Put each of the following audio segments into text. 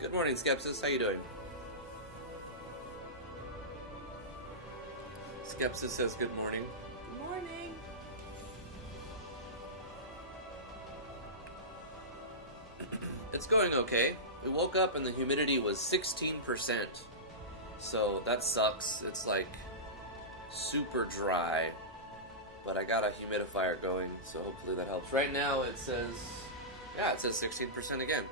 Good morning, Skepsis. How you doing? Skepsis says good morning. Good morning. It's going okay. We woke up and the humidity was 16%. So that sucks. It's like super dry. But I got a humidifier going, so hopefully that helps. Right now it says, yeah, it says 16% again.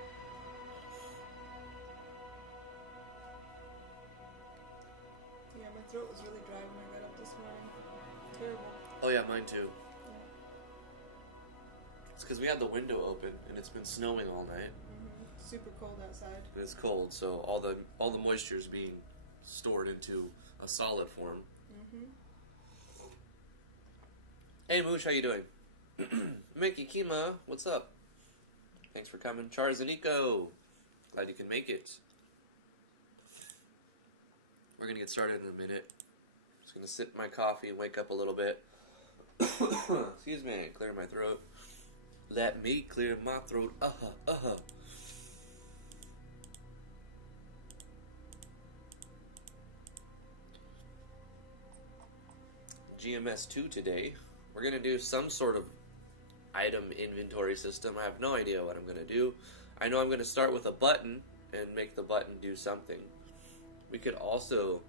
Yeah, my throat was really dry when I got up this morning. Terrible. Oh yeah, mine too. Yeah. It's because we had the window open and it's been snowing all night. Mm-hmm. Super cold outside. And it's cold, so all the moisture is being stored into a solid form. Mm-hmm. Hey Moosh, how you doing? Mickey Kima, what's up? Thanks for coming. Charles and Nico, glad you can make it. We're gonna get started in a minute. Just gonna sip my coffee and wake up a little bit. Excuse me, clear my throat. Let me clear my throat. GMS2 today. We're going to do some sort of item inventory system. I have no idea what I'm going to do. I know I'm going to start with a button and make the button do something. We could also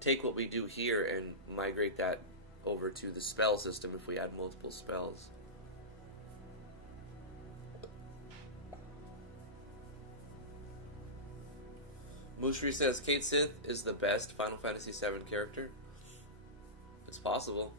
take what we do here and migrate that over to the spell system if we add multiple spells. Mushri says Kate Sith is the best Final Fantasy VII character. It's possible.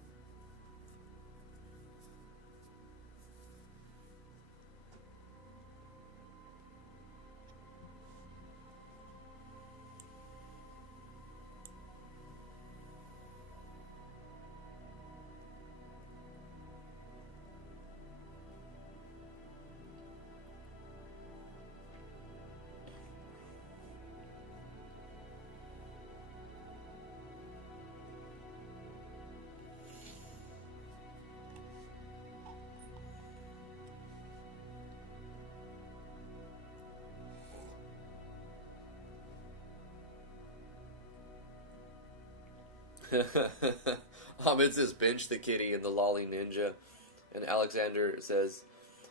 Ahmed says bench the kitty and the lolly ninja. And Alexander says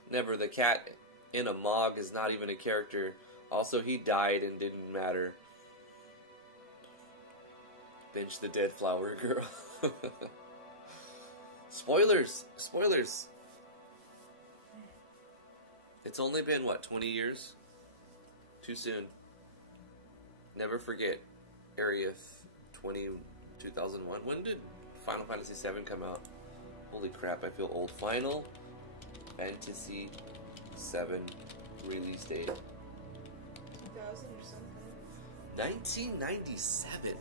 never, the cat in a MOG is not even a character. Also, he died and didn't matter. Bench the dead flower girl. Spoilers! Spoilers! It's only been, what, 20 years? Too soon. Never forget. Area 2001. When did Final Fantasy VII come out? Holy crap, I feel old. Final Fantasy VII release date. 2000 or something. 1997.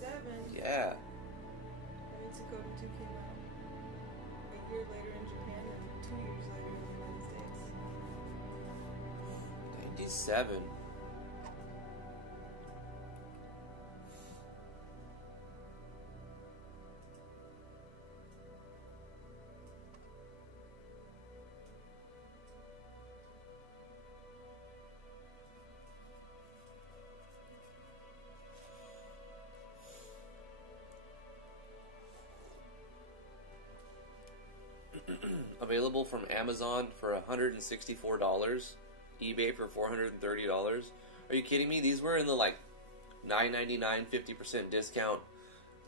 97? Yeah. Mexico 2 came out a year later in Japan and 2 years later in the United States. 97. Available from Amazon for $164, eBay for $430. Are you kidding me? These were in the like $9.99, 50% discount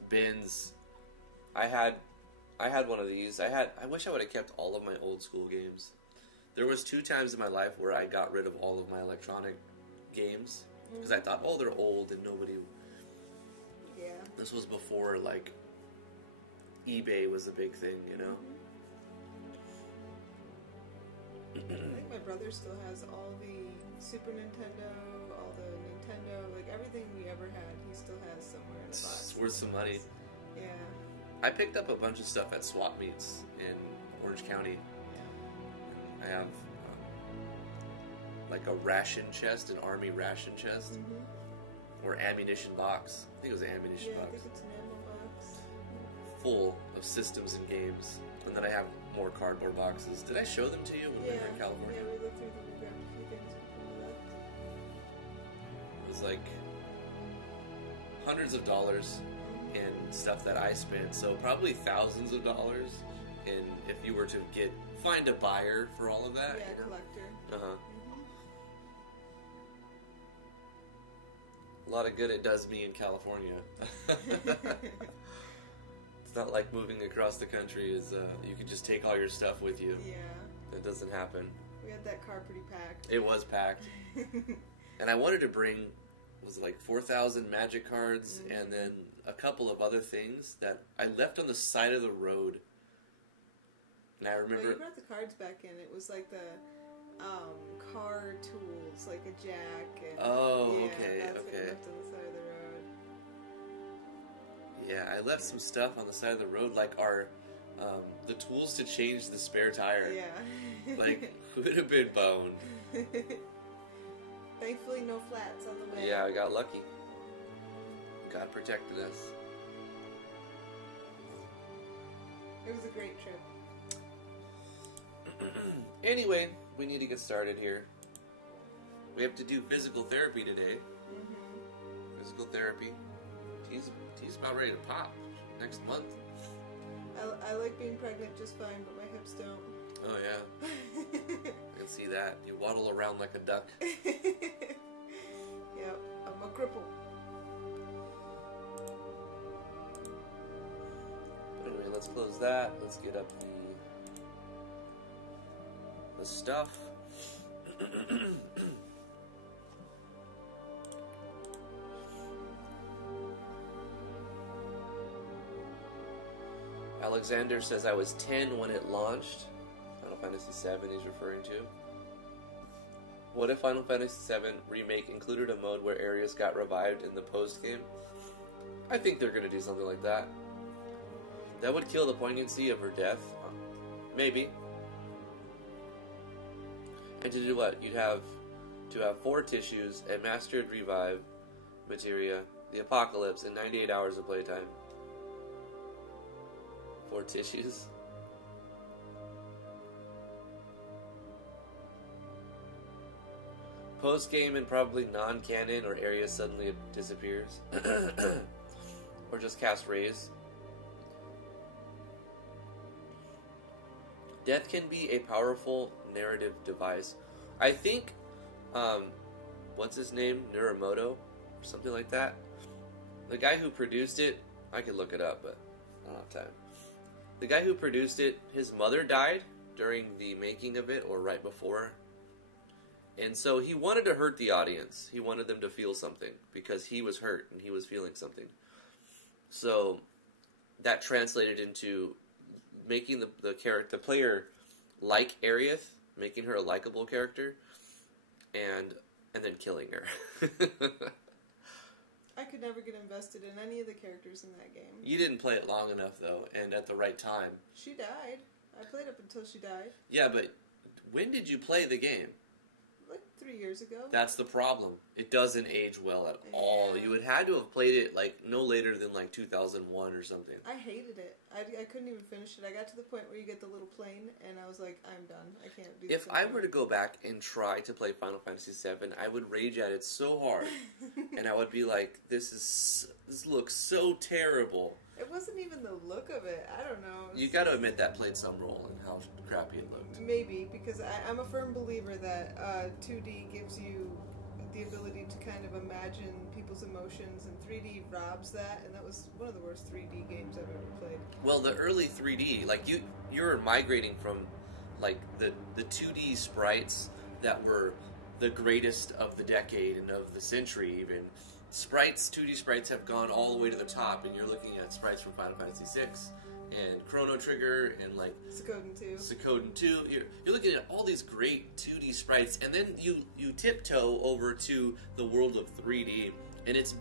bins. I had one of these. I wish I would have kept all of my old school games. There was 2 times in my life where I got rid of all of my electronic games because I thought, oh, they're old and nobody. Yeah. This was before like eBay was a big thing, you know. I think my brother still has all the Super Nintendo, all the Nintendo, like everything we ever had, he still has somewhere in the box. It's worth some money. Yeah. I picked up a bunch of stuff at swap meets in Orange County. I have like a ration chest, an army ration chest, or ammunition box. I think it was an ammunition Yeah, I box. think it's an ammo box. Full of systems and games. And then I have more cardboard boxes. Did I show them to you when we were in California? Yeah, we looked through them and grabbed a few things before we left. was like hundreds of dollars in stuff that I spent, so probably thousands of dollars in if you were to find a buyer for all of that. Yeah, collector. Uh-huh. A lot of good it does me in California. It's not like moving across the country is you can just take all your stuff with you. Yeah. That doesn't happen. We had that car pretty packed. It was packed. And I wanted to bring, was it like 4,000 magic cards and then a couple of other things that I left on the side of the road. And I remember... Well, you brought the cards back in. It was like the car tools, like a jack. And, oh, yeah, okay, that's okay. what you left on the side of the road. Yeah, I left some stuff on the side of the road, like the tools to change the spare tire. Yeah. Like, would have been boned. Thankfully, no flats on the way. Yeah, I got lucky. God protected us. It was a great trip. Anyway, we need to get started here. We have to do physical therapy today. Mm-hmm. Physical therapy. He's about ready to pop next month. I like being pregnant just fine, but my hips don't. Oh yeah, I can see that. You waddle around like a duck. Yep, I'm a cripple. But anyway, let's close that. Let's get up the stuff. Alexander says I was 10 when it launched. Final Fantasy VII he's referring to. What if Final Fantasy VII Remake included a mode where areas got revived in the post-game? I think they're going to do something like that. That would kill the poignancy of her death. Maybe. And to do what? You'd have to have 4 tissues, a mastered revive materia, the apocalypse, and 98 hours of playtime. 4 tissues. Post-game and probably non-canon or area suddenly it disappears. Or just cast raise. Death can be a powerful narrative device. I think, what's his name? Nuramoto? Or something like that. The guy who produced it, I could look it up, but I don't have time. The guy who produced it, his mother died during the making of it, or right before. And so he wanted to hurt the audience. He wanted them to feel something, because he was hurt and he was feeling something. So that translated into making the player like Aerith, making her a likable character, and then killing her. I could never get invested in any of the characters in that game. You didn't play it long enough, though, and at the right time. She died. I played up until she died. Yeah, but when did you play the game? Like 3 years ago. That's the problem. It doesn't age well at all. You would had to have played it like no later than like 2001 or something. I hated it. I couldn't even finish it. I got to the point where you get the little plane, and I was like, I'm done. I can't do this If I were to go back and try to play Final Fantasy VII, I would rage at it so hard, and I would be like, this looks so terrible. It wasn't even the look of it. I don't know. You got to admit that played some role in how crappy it looked. Maybe, because I'm a firm believer that 2D gives you the ability to kind of imagine people's emotions, and 3D robs that, and that was one of the worst 3D games I've ever played. Well, the early 3D, like you're migrating from like the 2D sprites that were the greatest of the decade and of the century even. 2D sprites have gone all the way to the top, and you're looking at sprites from Final Fantasy VI and Chrono Trigger and like Suikoden 2. You're looking at all these great 2D sprites, and then you tiptoe over to the world of 3D, and it's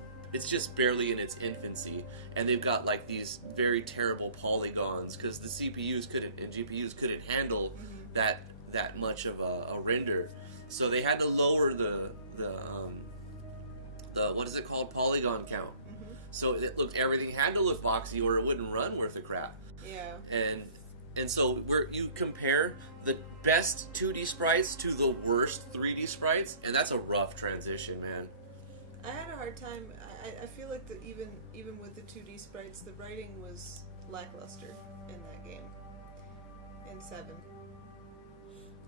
just barely in its infancy, and they've got like these very terrible polygons because the CPUs and GPUs couldn't handle that much of a render, so they had to lower the what is it called, polygon count. So everything had to look boxy, or it wouldn't run worth a crap. Yeah. And so you compare the best 2D sprites to the worst 3D sprites, and that's a rough transition, man. I had a hard time. I feel like that even with the 2D sprites, the writing was lackluster in that game. In 7,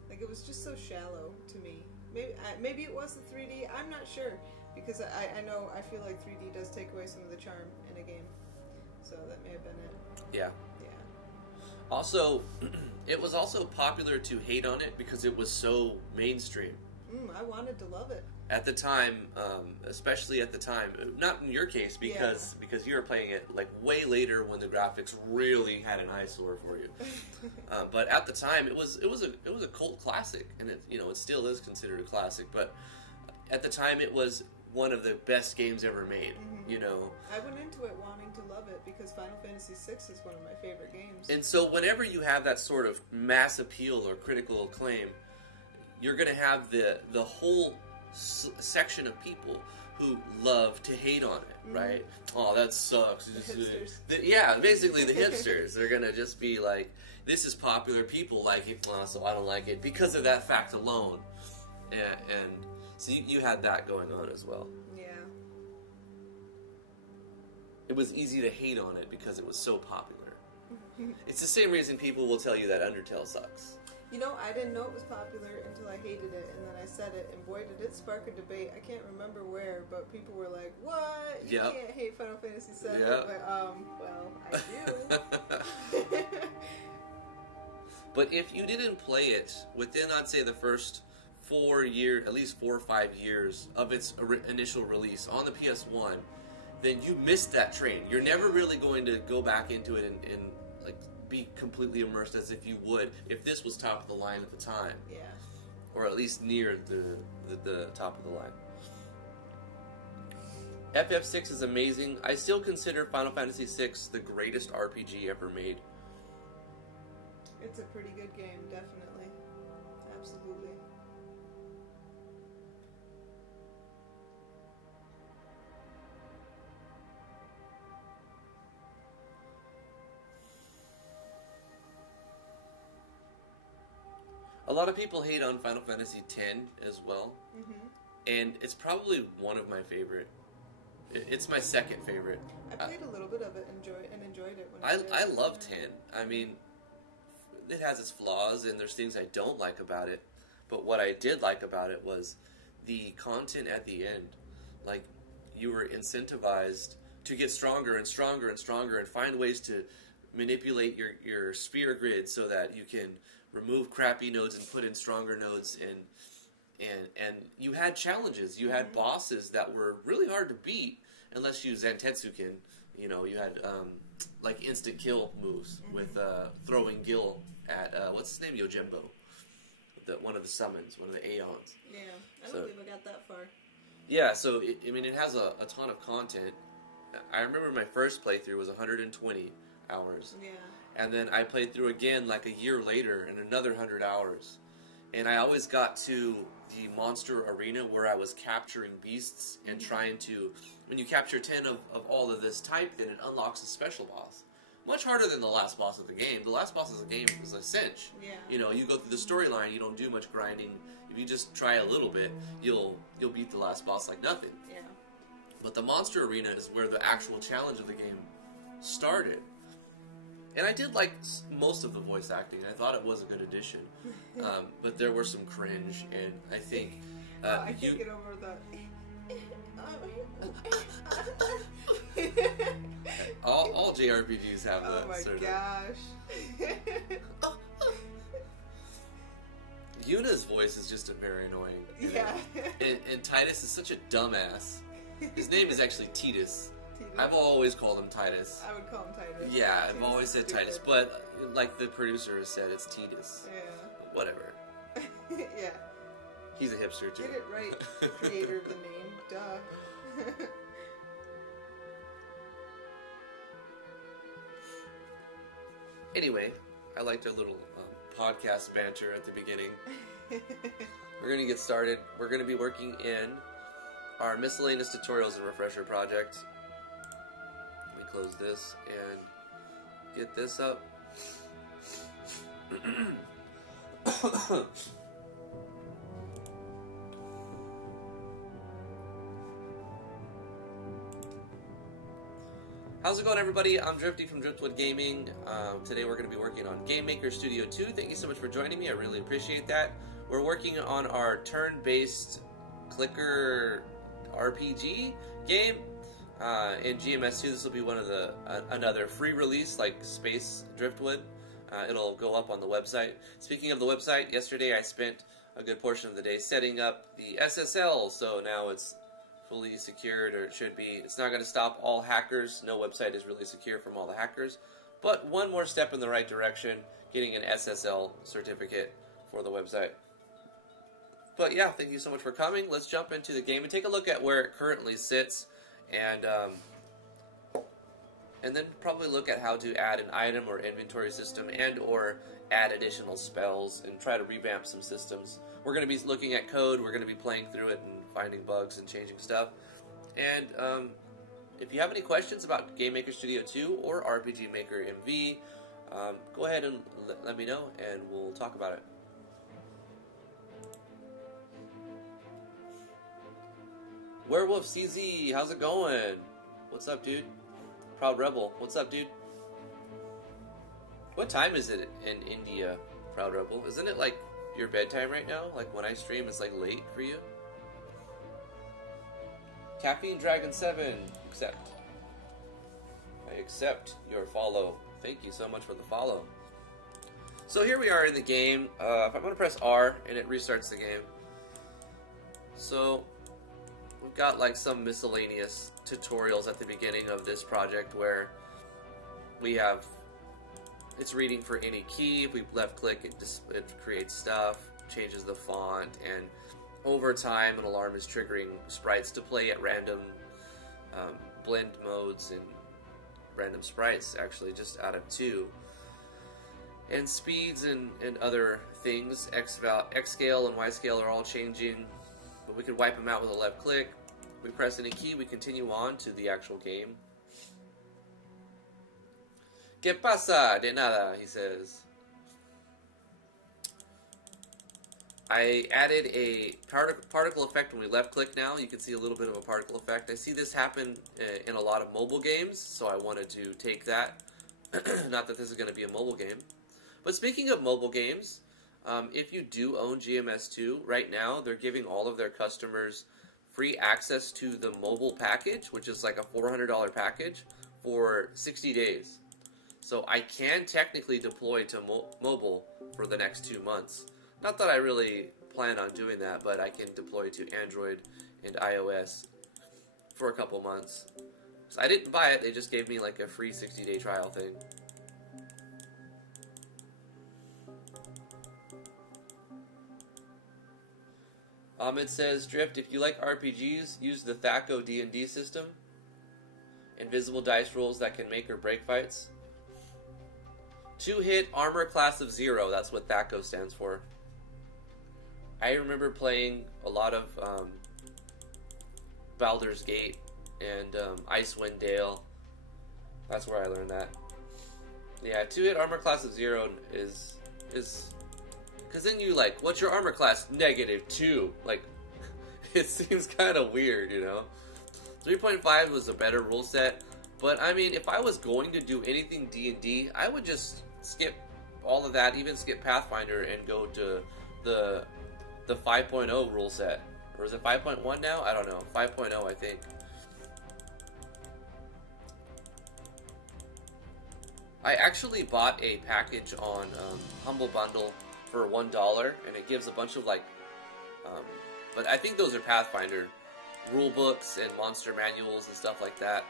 like it was just so shallow to me. Maybe it was the 3D. I'm not sure because I know I feel like 3D does take away some of the charm in a game, so that may have been it. Yeah. Yeah. Also, it was also popular to hate on it because it was so mainstream. I wanted to love it. At the time, especially at the time, not in your case because you were playing it like way later when the graphics really had an eyesore for you. But at the time, it was a cult classic, and it still is considered a classic. But at the time, it was one of the best games ever made. I went into it wanting to love it because Final Fantasy VI is one of my favorite games. And so, whenever you have that sort of mass appeal or critical acclaim, you're going to have the whole section of people who love to hate on it, right? Oh, that sucks. The hipsters. Basically the hipsters. They're going to just be like, this is popular, people like it, so I don't like it, because of that fact alone. And so you had that going on as well. Yeah. It was easy to hate on it because it was so popular. It's the same reason people will tell you that Undertale sucks. I didn't know it was popular until I hated it, and then I said it, and boy, did it spark a debate. I can't remember where, but people were like, what? You can't hate Final Fantasy VII. Yep. But, well, I do. But if you didn't play it within, I'd say, the first 4 years, at least 4 or 5 years of its initial release on the PS1, then you missed that train. You're never really going to go back into it and be completely immersed as if you would if this was top of the line at the time. Yeah. Or at least near the top of the line. FF6 is amazing. I still consider Final Fantasy VI the greatest RPG ever made. It's a pretty good game, definitely. Absolutely. A lot of people hate on Final Fantasy X as well, and it's probably one of my favorite. It's my second favorite. I played a little bit of it, enjoyed it. I love 10. I mean, it has its flaws, and there's things I don't like about it. But what I did like about it was the content at the end. Like, you were incentivized to get stronger and stronger and stronger, and find ways to manipulate your sphere grid so that you can remove crappy nodes and put in stronger nodes, and you had challenges. You had bosses that were really hard to beat unless you Zantetsuken. You had like instant kill moves with throwing Gil at what's his name, Yojimbo, one of the summons, one of the Aeons. Yeah, I don't believe I got that far. Yeah, so it has a ton of content. I remember my first playthrough was 120 hours. Yeah. And then I played through again like a year later in another 100 hours. And I always got to the monster arena where I was capturing beasts and trying to... When you capture 10 of all of this type, then it unlocks a special boss. Much harder than the last boss of the game. The last boss of the game is a cinch. Yeah. You go through the storyline, you don't do much grinding. If you just try a little bit, you'll beat the last boss like nothing. Yeah. But the monster arena is where the actual challenge of the game started. And I did like most of the voice acting. I thought it was a good addition. But there were some cringe, and I think... I can't get over the... all JRPGs have that. Oh my sort gosh. Yuna's voice is just very annoying. Yeah. And Titus is such a dumbass. His name is actually Titus. I've always called him Titus. I would call him Titus. Yeah, I've always said Titus, but like the producer has said, it's Titus. Yeah. Whatever. Yeah. He's a hipster too. Get it right, creator of the name. Duh. Anyway, I liked our little podcast banter at the beginning. We're going to get started. We're going to be working in our miscellaneous tutorials and refresher project. Let me close this and get this up. How's it going, everybody? I'm Drifty from Driftwood Gaming. Today we're going to be working on GameMaker Studio 2. Thank you so much for joining me. I really appreciate that. We're working on our turn-based clicker RPG game. In GMS2, this will be one of the another free release like Space Driftwood. It'll go up on the website. Speaking of the website, yesterday I spent a good portion of the day setting up the SSL, so now it's fully secured, or it should be. It's not going to stop all hackers. No website is really secure from all the hackers, but one more step in the right direction, getting an SSL certificate for the website. But yeah, thank you so much for coming. Let's jump into the game and take a look at where it currently sits, and then probably look at how to add an item or inventory system and or add additional spells and try to revamp some systems. We're going to be looking at code, we're going to be playing through it and finding bugs and changing stuff. And if you have any questions about GameMaker Studio 2 or RPG Maker MV, go ahead and let me know and we'll talk about it. Werewolf CZ, how's it going? What's up, dude? Proud Rebel, what's up, dude? What time is it in India, Proud Rebel? Isn't it like your bedtime right now? Like when I stream, it's like late for you? Caffeine Dragon 7, accept. I accept your follow. Thank you so much for the follow. So here we are in the game. If I'm going to press R and it restarts the game. So we've got like some miscellaneous tutorials at the beginning of this project where we have, it's reading for any key. If we left click, it creates stuff, changes the font, and over time an alarm is triggering sprites to play at random blend modes and random sprites, actually just out of 2. And speeds and other things, X scale and Y scale are all changing, but we can wipe them out with a left click. We press any key, we continue on to the actual game. ¿Qué pasa? De nada, he says. I added a particle effect when we left click now. You can see a little bit of a particle effect. I see this happen in a lot of mobile games, so I wanted to take that. Not that this is going to be a mobile game. But speaking of mobile games, if you do own GMS2, right now they're giving all of their customers free access to the mobile package, which is like a $400 package, for 60 days. So I can technically deploy to mobile for the next 2 months. Not that I really plan on doing that, but I can deploy to Android and iOS for a couple months. So I didn't buy it, they just gave me like a free 60-day trial thing. It says, Drift, if you like RPGs, use the THACO D&D system. Invisible dice rolls that can make or break fights. 2-hit armor class of 0, that's what THACO stands for. I remember playing a lot of Baldur's Gate and Icewind Dale. That's where I learned that. Yeah, 2-hit armor class of 0 is... Because then you like, what's your armor class? -2. Like, it seems kind of weird, you know? 3.5 was a better rule set. But, I mean, if I was going to do anything D&D, I would just skip all of that, even skip Pathfinder, and go to the 5.0 rule set. Or is it 5.1 now? I don't know. 5.0, I think. I actually bought a package on Humble Bundle for $1, and it gives a bunch of like, but I think those are Pathfinder rule books and monster manuals and stuff like that.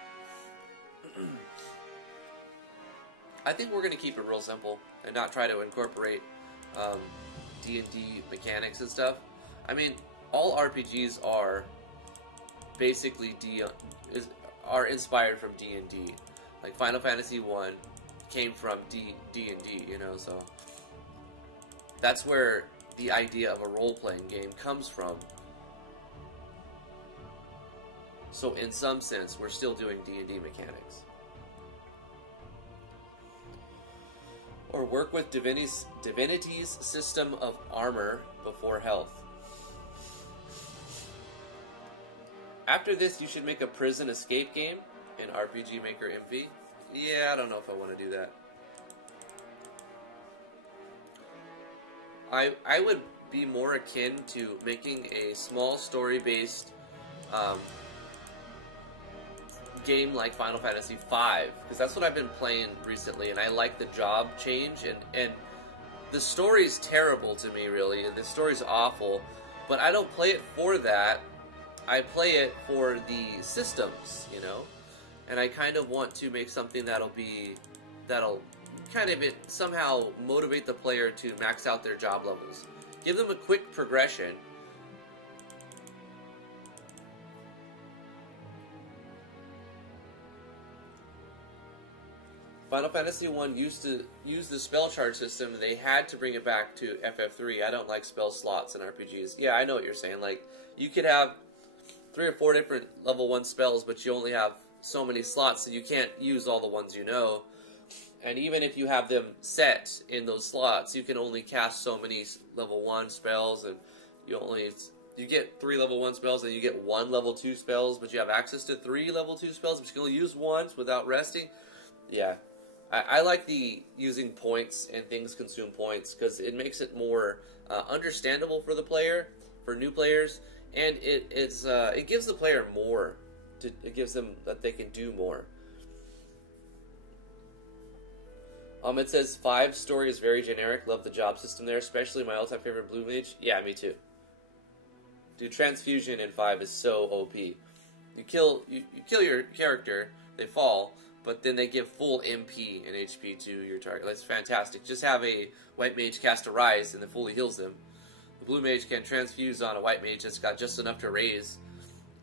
I think we're going to keep it real simple and not try to incorporate D&D mechanics and stuff. I mean, all RPGs are basically are inspired from D&D. Like Final Fantasy 1 came from D&D, you know, so that's where the idea of a role-playing game comes from. So in some sense, we're still doing D&D mechanics. Or work with Divinity's system of armor before health. After this, you should make a prison escape game. in RPG Maker MP. Yeah, I don't know if I want to do that. I would be more akin to making a small story-based game like Final Fantasy V, because that's what I've been playing recently, and I like the job change, and the story's terrible to me, really. The story's awful, but I don't play it for that. I play it for the systems, you know? And I kind of want to make something that'll kind of somehow motivate the player to max out their job levels. Give them a quick progression. Final Fantasy 1 used to use the spell charge system. They had to bring it back to FF3. I don't like spell slots in RPGs. Yeah, I know what you're saying. Like, you could have 3 or 4 different level 1 spells, but you only have so many slots, so you can't use all the ones you know. And even if you have them set in those slots, you can only cast so many level 1 spells, and you get 3 level 1 spells, and you get 1 level 2 spells, but you have access to 3 level 2 spells, but you can only use once without resting. Yeah. I like the using points and things consume points, because it makes it more understandable for the player, for new players, and it gives the player more. It gives them that they can do more. It says 5 story is very generic. Love the job system there, especially my all-time favorite Blue Mage. Yeah, me too. Dude, transfusion in 5 is so OP. You kill your character, they fall, but then they give full MP and HP to your target. That's fantastic. Just have a white mage cast a rise and it fully heals them. The blue mage can transfuse on a white mage that's got just enough to raise.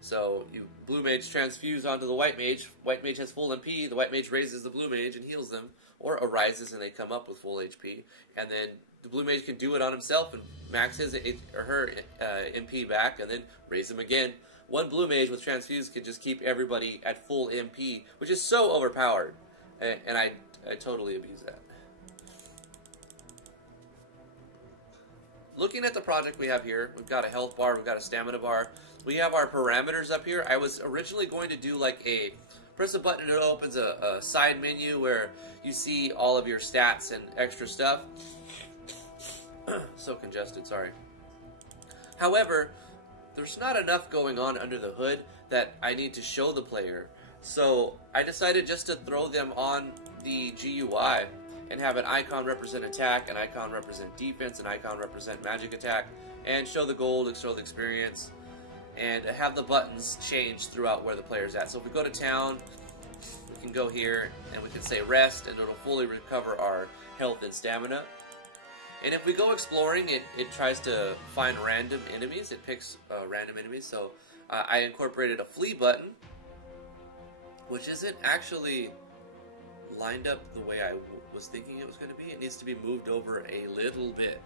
So blue mage transfuse onto the white mage has full MP, the white mage raises the blue mage and heals them, or arises and they come up with full HP, and then the blue mage can do it on himself and max his or her MP back and then raise them again. One blue mage with transfuse can just keep everybody at full MP, which is so overpowered, and I totally abuse that. Looking at the project we have here, we've got a health bar, we've got a stamina bar, we have our parameters up here. I was originally going to do like press a button and it opens a side menu where you see all of your stats and extra stuff. So congested, sorry. However, there's not enough going on under the hood that I need to show the player. So I decided just to throw them on the GUI and have an icon represent attack, an icon represent defense, an icon represent magic attack, and show the gold and show the experience, and have the buttons change throughout where the player's at. So if we go to town, we can go here and we can say rest, and it'll fully recover our health and stamina. And if we go exploring, it tries to find random enemies. It picks random enemies. So I incorporated a flee button, which isn't actually lined up the way I was thinking it was going to be. It needs to be moved over a little bit.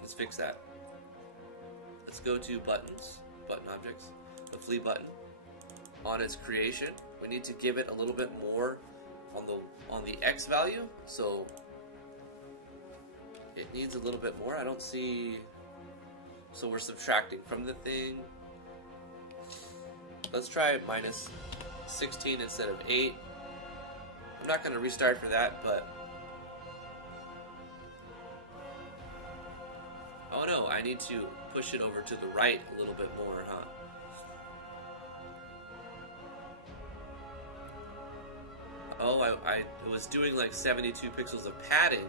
Let's fix that. Let's go to buttons, button objects, the flee button. On its creation, we need to give it a little bit more on the X value. So it needs a little bit more. I don't see. So we're subtracting from the thing. Let's try minus 16 instead of 8. I'm not going to restart for that, but oh no, I need to push it over to the right a little bit more, huh? Oh, I was doing like 72 pixels of padding,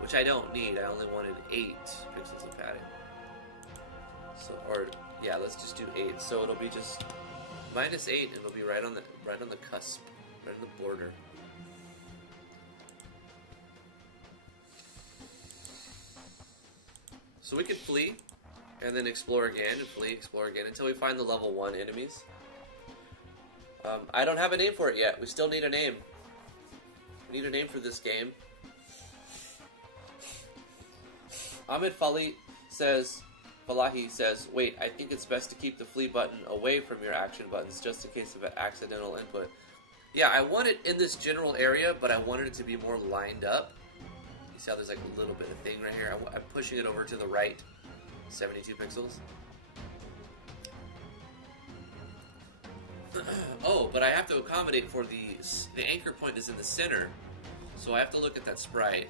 which I don't need. I only wanted 8 pixels of padding. So, or yeah, let's just do 8. So it'll be just minus 8, and it'll be right on the cusp, right on the border. So we can flee, and then explore again, and flee, explore again, until we find the level 1 enemies. I don't have a name for it yet. We still need a name. We need a name for this game. Ahmed Falahi says, wait, I think it's best to keep the flee button away from your action buttons, just in case of an accidental input. Yeah, I want it in this general area, but I wanted it to be more lined up. You see how there's like a little bit of thing right here? I'm pushing it over to the right, 72 pixels. Oh, but I have to accommodate for the anchor point is in the center, so I have to look at that sprite.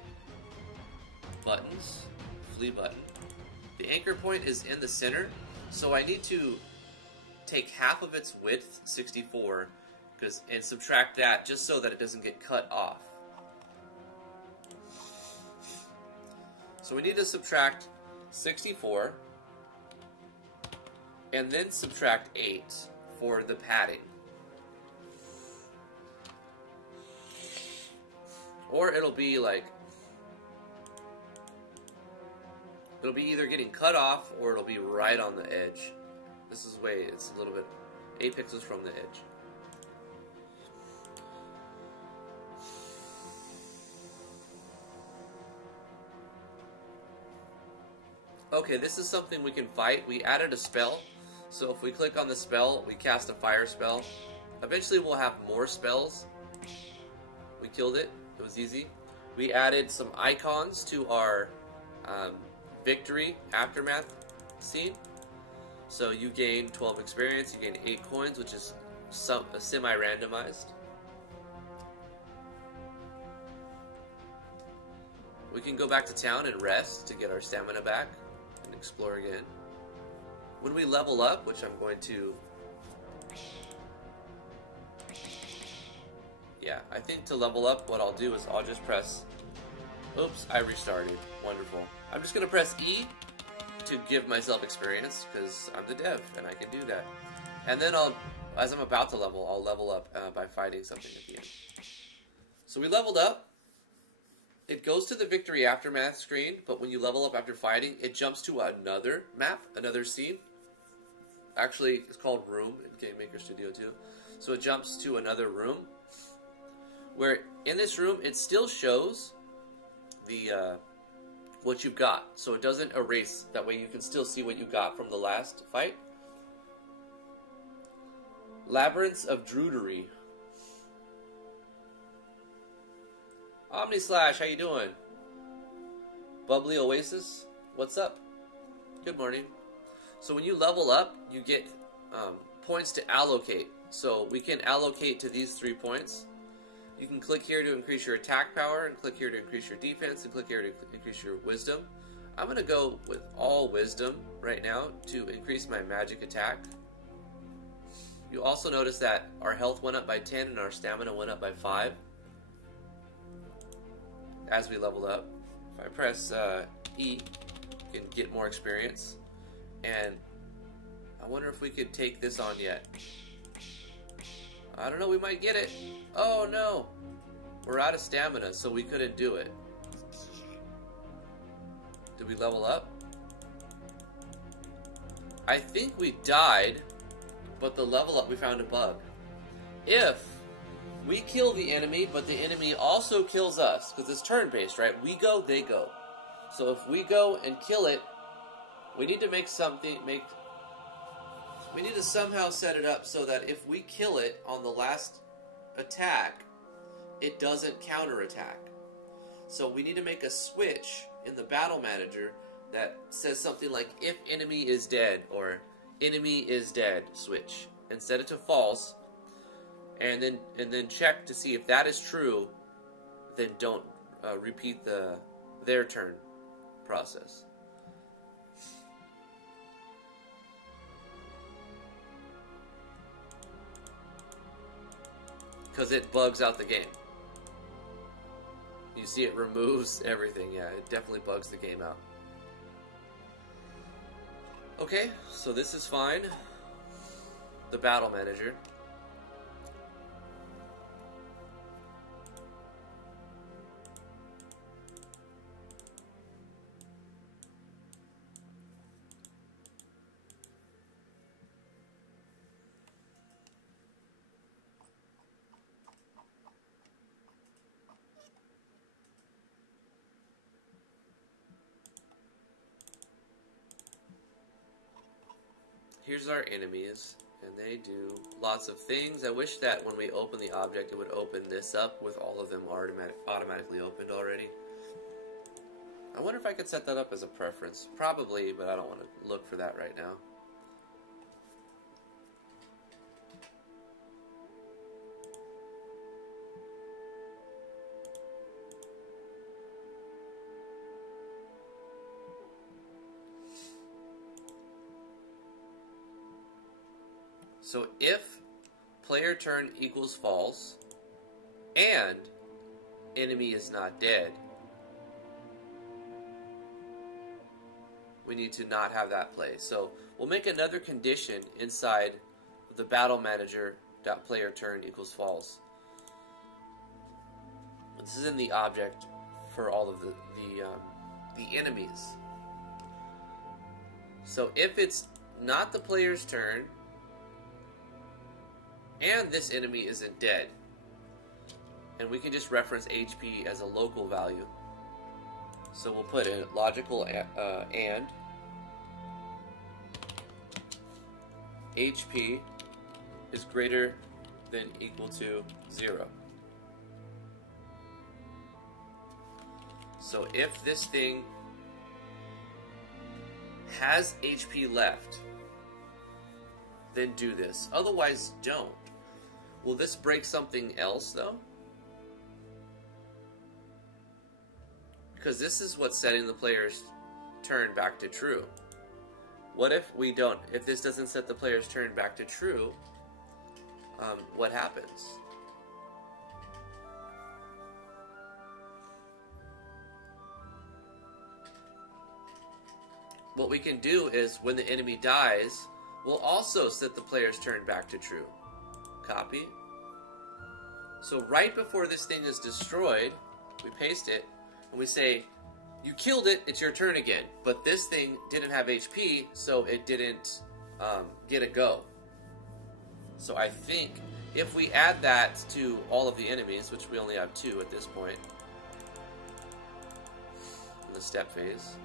Buttons, flee button. The anchor point is in the center, so I need to take half of its width, 64, and subtract that just so that it doesn't get cut off. So we need to subtract 64 and then subtract 8 for the padding. Or it'll be like, it'll be either getting cut off or it'll be right on the edge. This is way, it's a little bit 8 pixels from the edge. Okay, this is something we can fight. We added a spell, so if we click on the spell, we cast a fire spell. Eventually we'll have more spells. We killed it. It was easy. We added some icons to our victory aftermath scene. So you gain 12 experience, you gain 8 coins, which is semi-randomized. We can go back to town and rest to get our stamina back and explore again. When we level up, which I'm going to... Yeah, I think to level up, what I'll do is I'll just press... Oops, I restarted. Wonderful. I'm just going to press E to give myself experience, because I'm the dev, and I can do that. And then as I'm about to level, I'll level up by fighting something at the end. So we leveled up. It goes to the victory aftermath screen, but when you level up after fighting, it jumps to another map, another scene. Actually, it's called Room in GameMaker Studio 2. So it jumps to another room, where in this room, it still shows the what you've got. So it doesn't erase. That way you can still see what you got from the last fight. Labyrinths of Druidery. Omnislash, how you doing? Bubbly Oasis, what's up? Good morning. So when you level up, you get points to allocate. So we can allocate to these 3 points. You can click here to increase your attack power, and click here to increase your defense, and click here to increase your wisdom. I'm going to go with all wisdom right now to increase my magic attack. You also notice that our health went up by 10 and our stamina went up by 5 as we leveled up. If I press E, you can get more experience. And I wonder if we could take this on yet. I don't know, we might get it. Oh no, we're out of stamina, so we couldn't do it. Did we level up? I think we died, but the level up we found a bug. If we kill the enemy, but the enemy also kills us, because it's turn-based, right? We go, they go. So if we go and kill it, we need to we need to somehow set it up so that if we kill it on the last attack, it doesn't counterattack. So we need to make a switch in the battle manager that says something like if enemy is dead or enemy is dead switch, and set it to false, and then check to see if that is true. Then don't repeat their turn process. Because it bugs out the game. You see it removes everything. Yeah, it definitely bugs the game out. Okay, so this is fine. The battle manager. Here's our enemies, and they do lots of things. I wish that when we open the object, it would open this up with all of them automatically opened already. I wonder if I could set that up as a preference. Probably, but I don't want to look for that right now. So if player turn equals false and enemy is not dead, we need to not have that play. So we'll make another condition inside of the battle manager player turn equals false. This is in the object for all of the enemies. So if it's not the player's turn and this enemy isn't dead, and we can just reference HP as a local value. So we'll put in logical and HP is greater than equal to 0. So if this thing has HP left, then do this. Otherwise, don't. Will this break something else, though? Because this is what's setting the player's turn back to true. What if we don't? If this doesn't set the player's turn back to true, what happens? What we can do is, when the enemy dies, we'll also set the player's turn back to true. Copy. So right before this thing is destroyed, we paste it, and we say, you killed it, it's your turn again. But this thing didn't have HP, so it didn't get a go. So I think if we add that to all of the enemies, which we only have 2 at this point, in the step phase,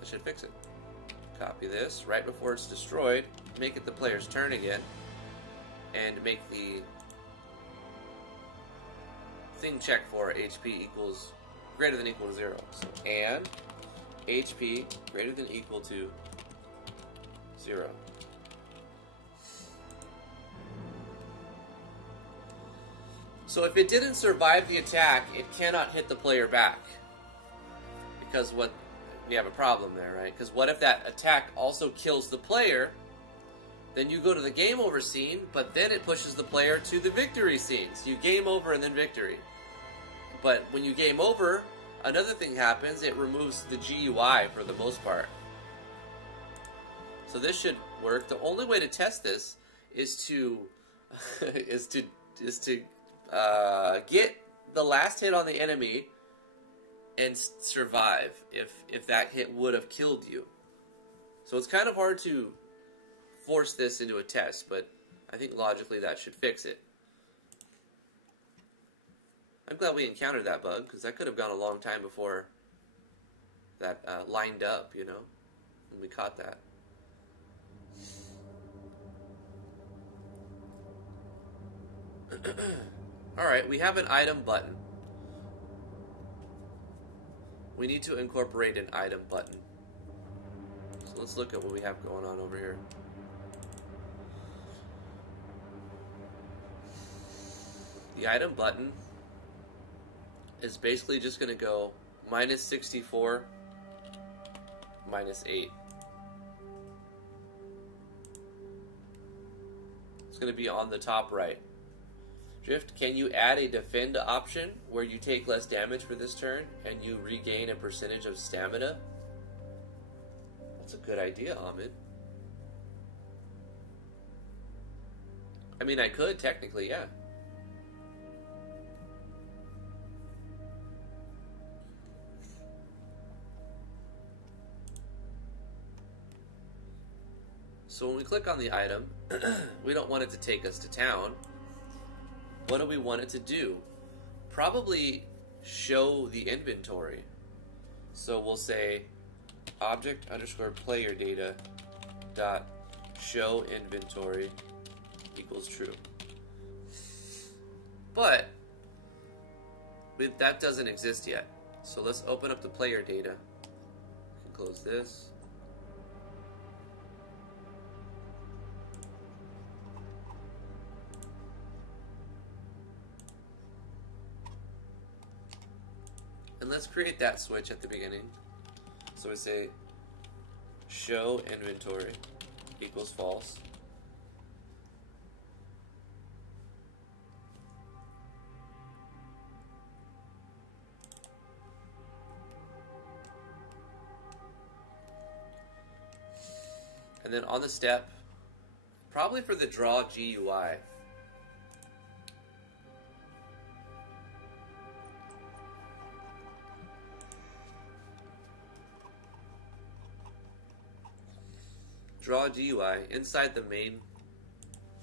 that should fix it. Copy this, right before it's destroyed, make it the player's turn again, and make the thing check for HP equals greater than equal to 0. So, and HP greater than equal to 0. So if it didn't survive the attack, it cannot hit the player back. Because we have a problem there, right? Because what if that attack also kills the player? Then you go to the game over scene, but then it pushes the player to the victory scene. So you game over and then victory. But when you game over, another thing happens. It removes the GUI for the most part. So this should work. The only way to test this is to get the last hit on the enemy and survive if that hit would have killed you. So it's kind of hard to force this into a test, but I think logically that should fix it. I'm glad we encountered that bug, because that could have gone a long time before that lined up, you know, when we caught that. Alright, we have an item button. We need to incorporate an item button. So let's look at what we have going on over here. The item button is basically just going to go -64, -8. It's going to be on the top right. Drift, can you add a defend option where you take less damage for this turn and you regain a percentage of stamina? That's a good idea, Ahmed. I mean, I could technically, yeah. So when we click on the item, we don't want it to take us to town. What do we want it to do? Probably show the inventory. So we'll say object underscore player data dot show inventory equals true. But that doesn't exist yet. So let's open up the player data. We can close this. And let's create that switch at the beginning. So we say show inventory equals false. And then on the step, probably for the draw GUI, draw GUI, inside the main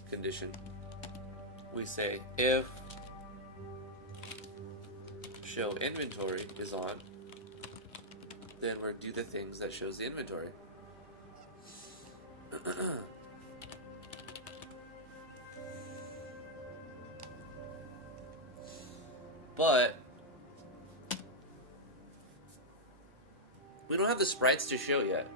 condition, we say if show inventory is on, then we're do the things that shows the inventory. But we don't have the sprites to show yet.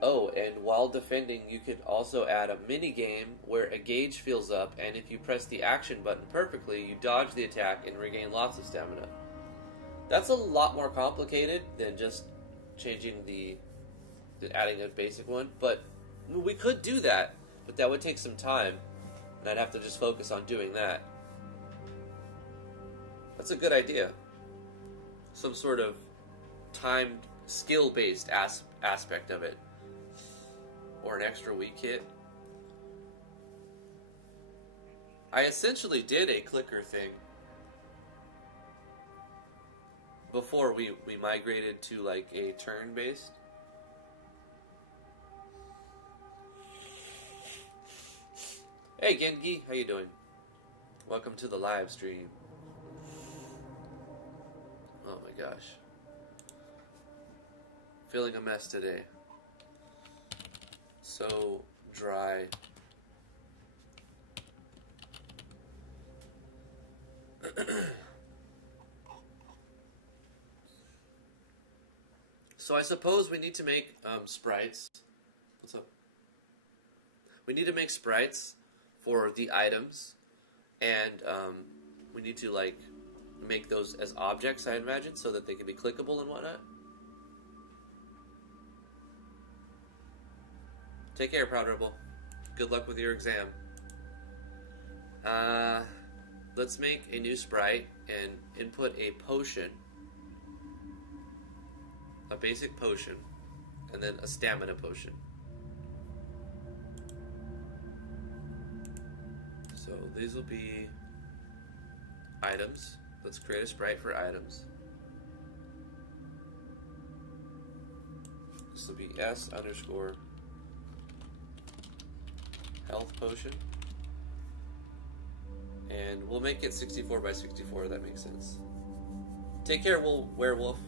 Oh, and while defending, you could also add a mini game where a gauge fills up, and if you press the action button perfectly, you dodge the attack and regain lots of stamina. That's a lot more complicated than just changing adding a basic one, but we could do that, but that would take some time, and I'd have to just focus on doing that. That's a good idea. Some sort of time skill-based aspect of it. Or an extra weak hit. I essentially did a clicker thing before we migrated to like a turn-based. Hey Gengi, how you doing? Welcome to the live stream. Oh my gosh. Feeling a mess today. So dry. So I suppose we need to make sprites. What's up? We need to make sprites for the items, and we need to like make those as objects, I imagine, so that they can be clickable and whatnot. Take care, Proud Rebel. Good luck with your exam. Let's make a new sprite and input a potion. A basic potion. And then a stamina potion. So these will be items. Let's create a sprite for items. This will be S underscore health potion, and we'll make it 64 by 64. That makes sense. Take care, werewolf.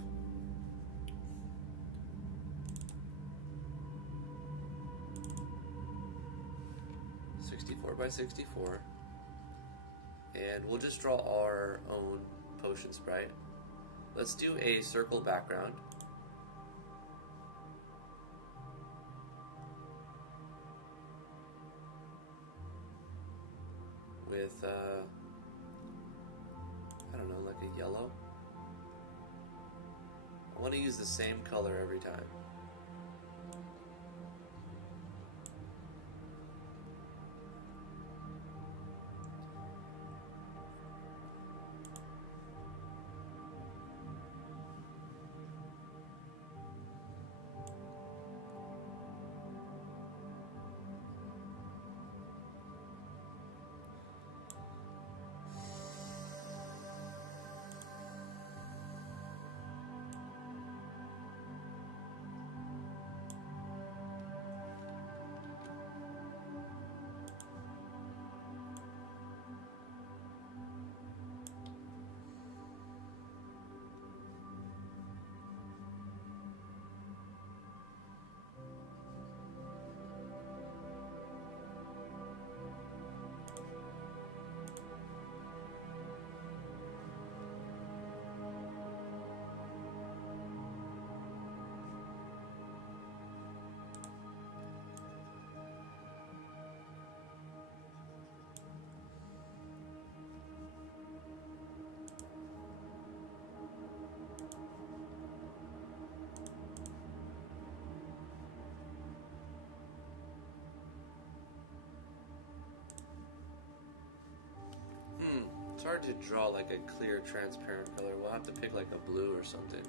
By 64, and we'll just draw our own potion sprite. Let's do a circle background. With, I don't know, like a yellow. I want to use the same color every time. It's hard to draw like a clear, transparent color. We'll have to pick like a blue or something.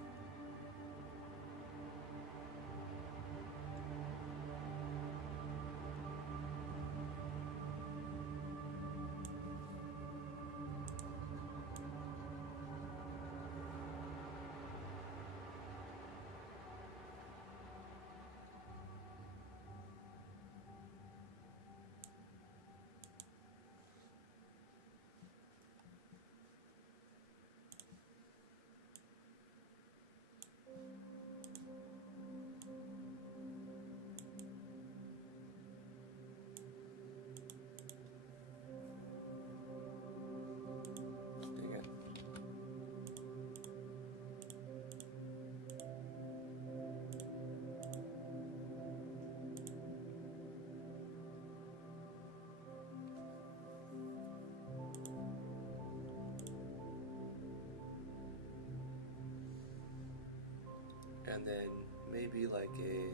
And then maybe like a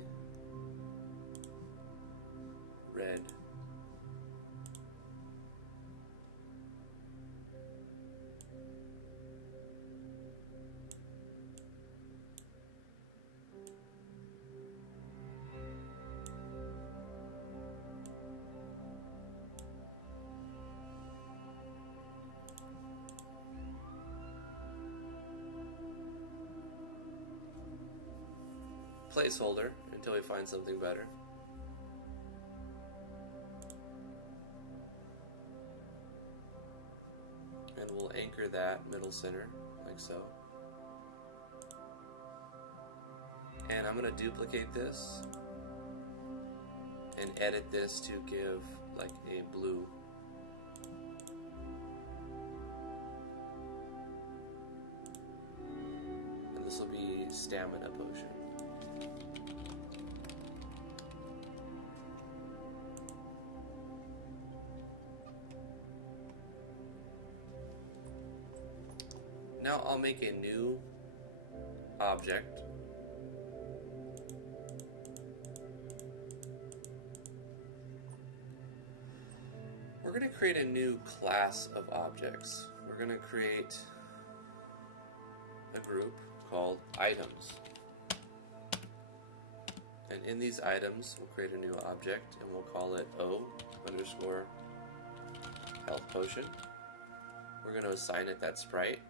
red. Placeholder until we find something better. And we'll anchor that middle center like so. And I'm going to duplicate this and edit this to give like a blue. And this will be stamina potion. Now I'll make a new object. We're going to create a new class of objects. We're going to create a group called items. And in these items, we'll create a new object and we'll call it O_health potion. We're going to assign it that sprite.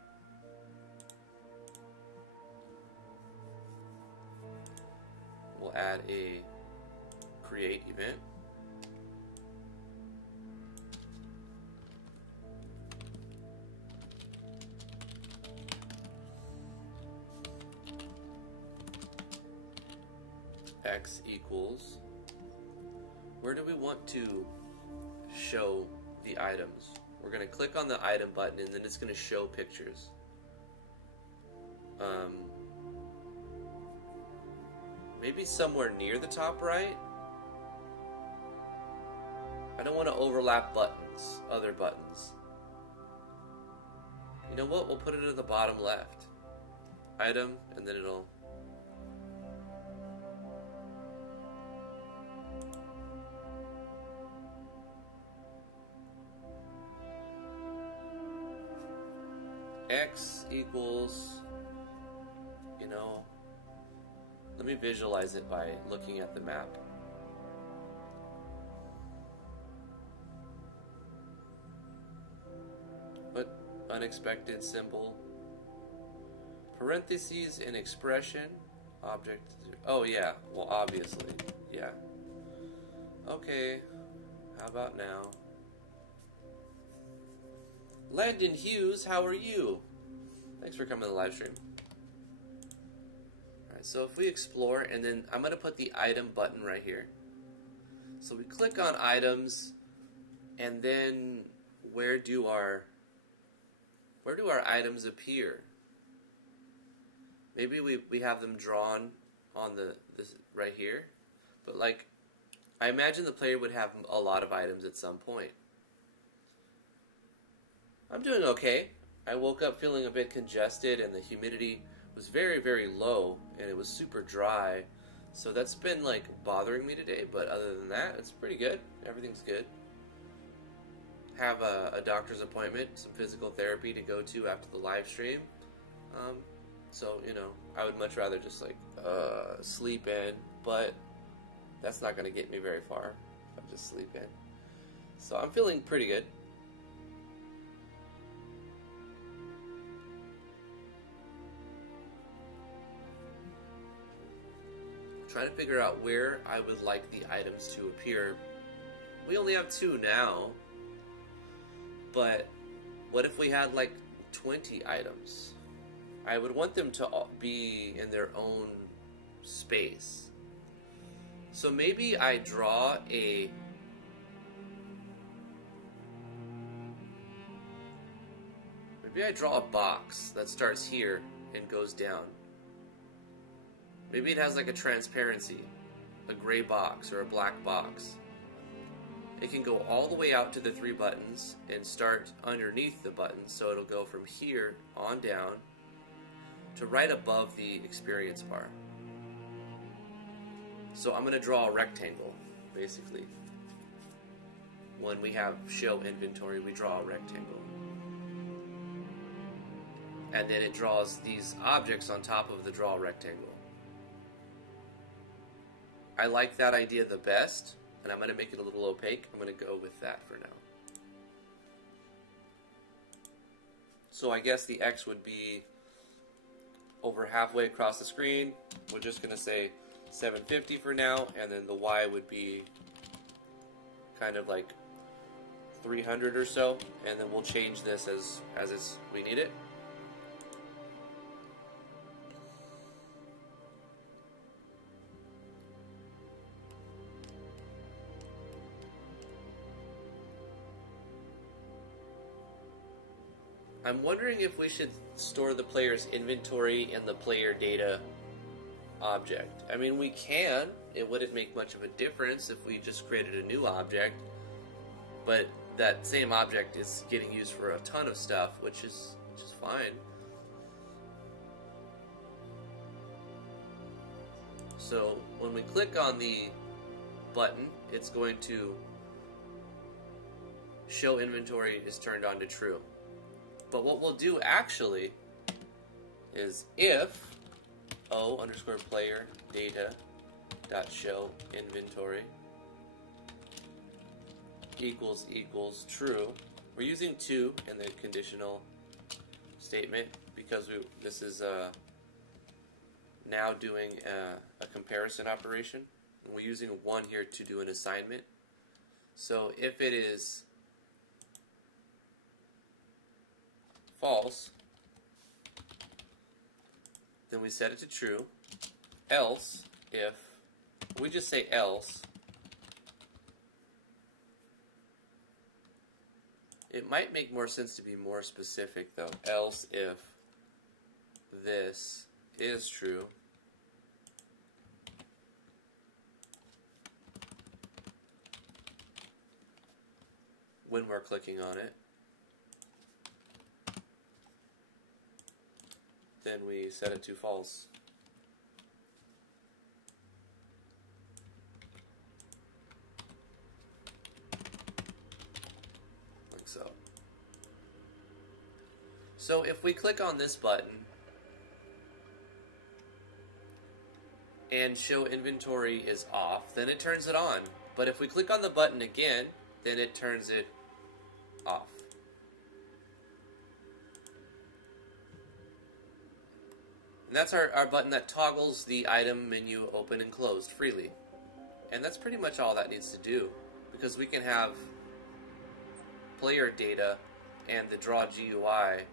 We'll add a create event. X equals, where do we want to show the items? We're going to click on the item button and then it's going to show pictures. Maybe somewhere near the top right. I don't want to overlap buttons, other buttons. You know what? We'll put it at the bottom left. Item, and then it'll... X equals, you know, let me visualize it by looking at the map. What unexpected symbol? Parentheses in expression, object, oh yeah, well obviously, yeah. Okay, how about now? Landon Hughes, how are you? Thanks for coming to the live stream. Alright, so if we explore, and then I'm going to put the item button right here. So we click on items, and then where do our items appear? Maybe we have them drawn on this right here, but like, I imagine the player would have a lot of items at some point. I'm doing okay. I woke up feeling a bit congested and the humidity was very, very low and it was super dry. So that's been like bothering me today, but other than that, it's pretty good. Everything's good. have a doctor's appointment, some physical therapy to go to after the live stream. So, you know, I would much rather just like sleep in, but that's not going to get me very far. I'll just sleep in. So I'm feeling pretty good. Trying to figure out where I would like the items to appear. We only have 2 now, but what if we had like 20 items? I would want them to be in their own space. So maybe I draw a box that starts here and goes down. Maybe it has like a transparency, a gray box or a black box. It can go all the way out to the 3 buttons and start underneath the buttons, so it'll go from here on down to right above the experience bar. So I'm going to draw a rectangle, basically. When we have show inventory, we draw a rectangle. And then it draws these objects on top of the draw rectangle. I like that idea the best, and I'm going to make it a little opaque. I'm going to go with that for now. So I guess the X would be over halfway across the screen. We're just going to say 750 for now, and then the Y would be kind of like 300 or so, and then we'll change this as we need it. I'm wondering if we should store the player's inventory in the player data object. I mean, we can. It wouldn't make much of a difference if we just created a new object, but that same object is getting used for a ton of stuff, which is fine. So when we click on the button, it's going to show inventory is turned on to true. But what we'll do actually is if o_player data.show inventory equals true. We're using 2 in the conditional statement because this is now doing a comparison operation. And we're using 1 here to do an assignment. So if it is false, then we set it to true. Else, if we just say else, it might make more sense to be more specific though. Else if this is true, when we're clicking on it, then we set it to false. Like so. So if we click on this button and show inventory is off, then it turns it on. But if we click on the button again, then it turns it off. And that's our button that toggles the item menu open and closed freely. And that's pretty much all that needs to do, because we can have player data and the draw GUI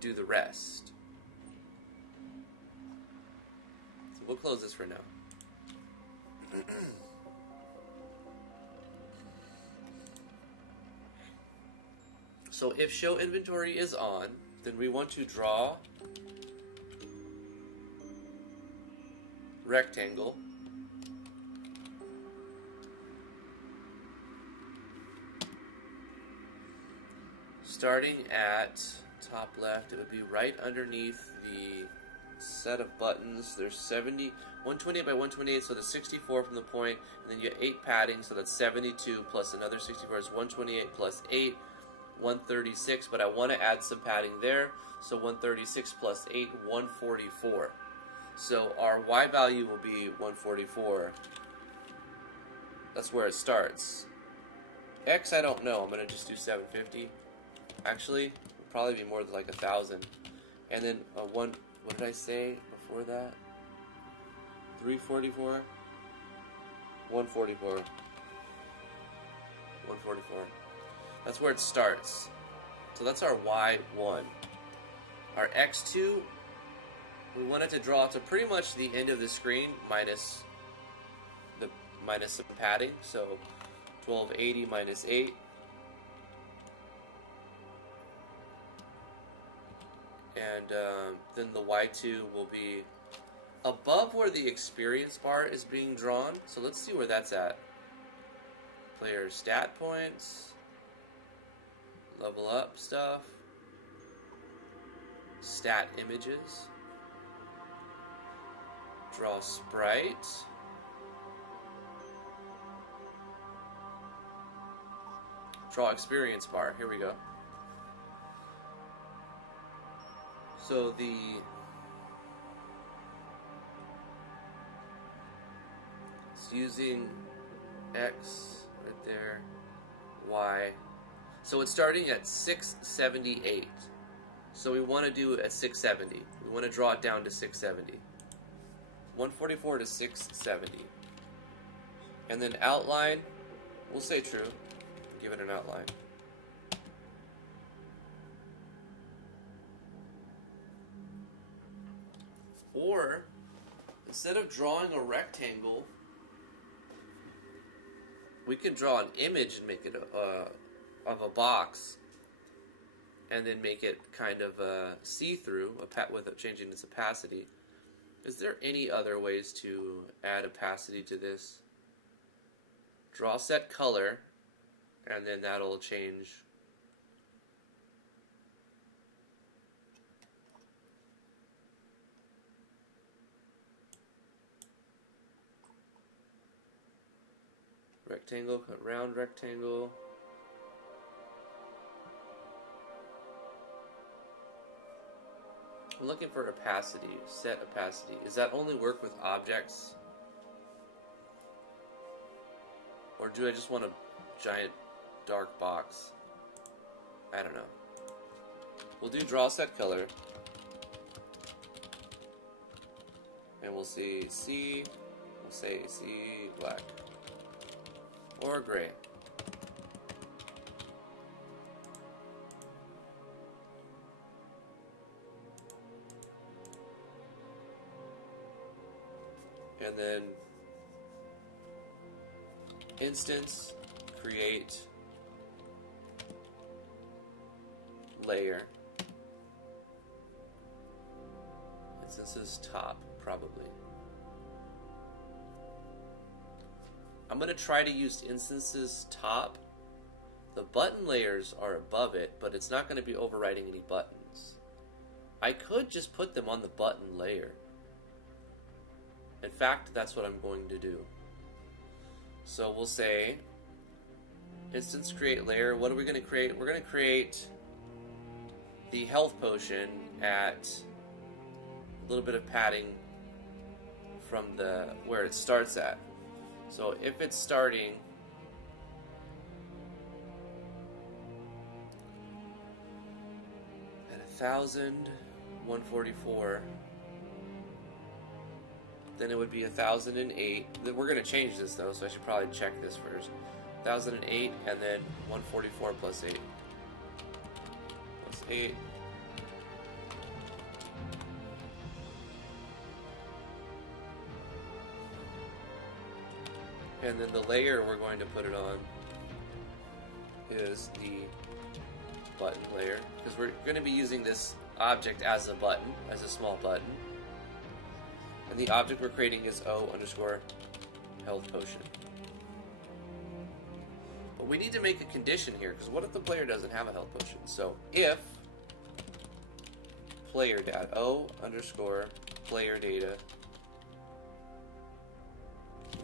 do the rest. So we'll close this for now. So if show inventory is on, then we want to draw rectangle starting at top left. It would be right underneath the set of buttons. There's 128 by 128, so there's 64 from the point, and then you get 8 padding, so that's 72 plus another 64 is 128 plus 8, 136, but I want to add some padding there, so 136 plus 8, 144. So our Y value will be 144. That's where it starts. X, I don't know. I'm going to just do 750. Actually, it'll probably be more than like 1,000. And then what did I say before that? 344? 144. 144. That's where it starts. So that's our Y1. Our X2, we want it to draw to pretty much the end of the screen minus some padding. So 1280 minus 8. And then the Y2 will be above where the experience bar is being drawn. So let's see where that's at. Player stat points, level up stuff, stat images, draw sprite, draw experience bar. Here we go. So it's using X right there, Y. So it's starting at 678. So we want to do it at 670. We want to draw it down to 670. 144 to 670. And then outline, we'll say true. Give it an outline. Or, instead of drawing a rectangle, we can draw an image and make it of a box, and then make it kind of see-through with changing its opacity. Is there any other ways to add opacity to this? Draw set color, and then that'll change. Rectangle, cut round rectangle. I'm looking for opacity, set opacity. Does that only work with objects? Or do I just want a giant dark box? I don't know. We'll do draw set color. And we'll see C, we'll say C black. Or gray. And then instance, create layer. Instances top, probably. I'm going to try to use instances top. The button layers are above it, but it's not going to be overriding any buttons. I could just put them on the button layer. In fact, that's what I'm going to do. So we'll say instance create layer. What are we going to create? We're going to create the health potion at a little bit of padding from where it starts at. So if it's starting at 1,144, then it would be 1,008. We're going to change this though, so I should probably check this first. 1,008 and then 144 plus 8. Plus 8. And then the layer we're going to put it on is the button layer, because we're going to be using this object as a button, as a small button. And the object we're creating is O_health potion. But we need to make a condition here, because what if the player doesn't have a health potion? So if player data O_health player data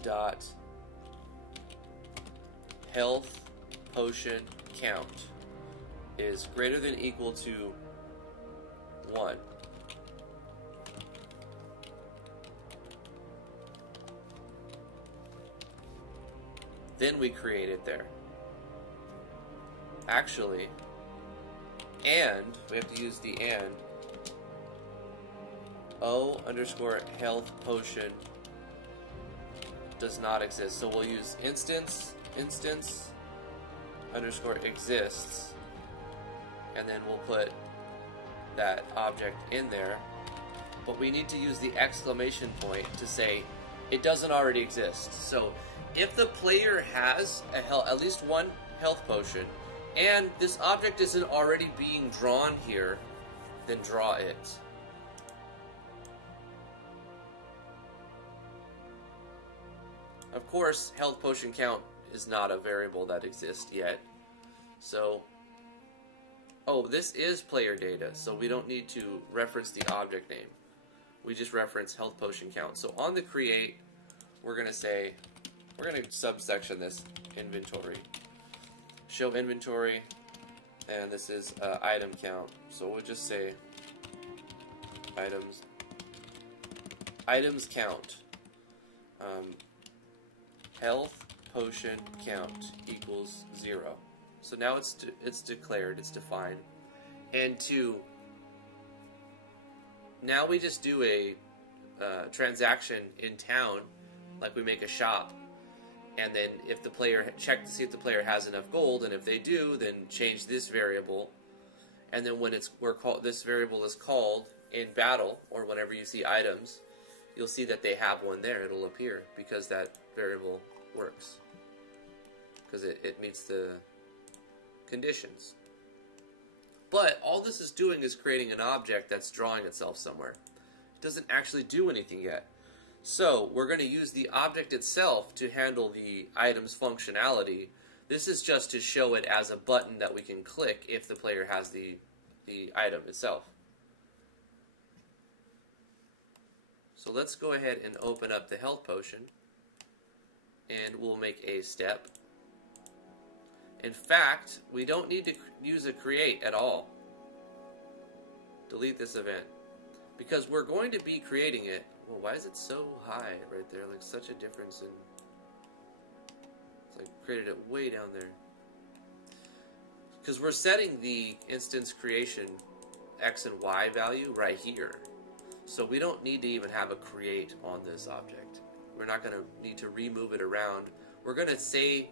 dot health potion count is greater than equal to 1. Then we create it there. Actually, and we have to use the and. O underscore health potion does not exist. So we'll use instance underscore exists, and then we'll put that object in there. But we need to use the exclamation point to say it doesn't already exist. So if the player has at least one health potion, and this object isn't already being drawn here, then draw it. Of course, health potion count is not a variable that exists yet. So, oh, this is player data, so we don't need to reference the object name. We just reference health potion count. So on the create, we're going to say, we're going to subsection this inventory. Show inventory, and this is item count. So we'll just say items count. Health potion count equals 0. So now it's declared, it's defined. And now we just do a transaction in town, like we make a shop. And then if the player, check to see if the player has enough gold, and if they do, then change this variable. And then when this variable is called in battle, or whenever you see items, you'll see that they have one there. It'll appear because that variable works, because it meets the conditions. But all this is doing is creating an object that's drawing itself somewhere. It doesn't actually do anything yet. So we're going to use the object itself to handle the item's functionality. This is just to show it as a button that we can click if the player has the item itself. So let's go ahead and open up the health potion, and we'll make a step. In fact, we don't need to use a create at all. Delete this event, because we're going to be creating it. Well, why is it so high right there? Like such a difference in... It's like created it way down there. Because we're setting the instance creation X and Y value right here. So we don't need to even have a create on this object. We're not going to need to remove it around. We're going to say,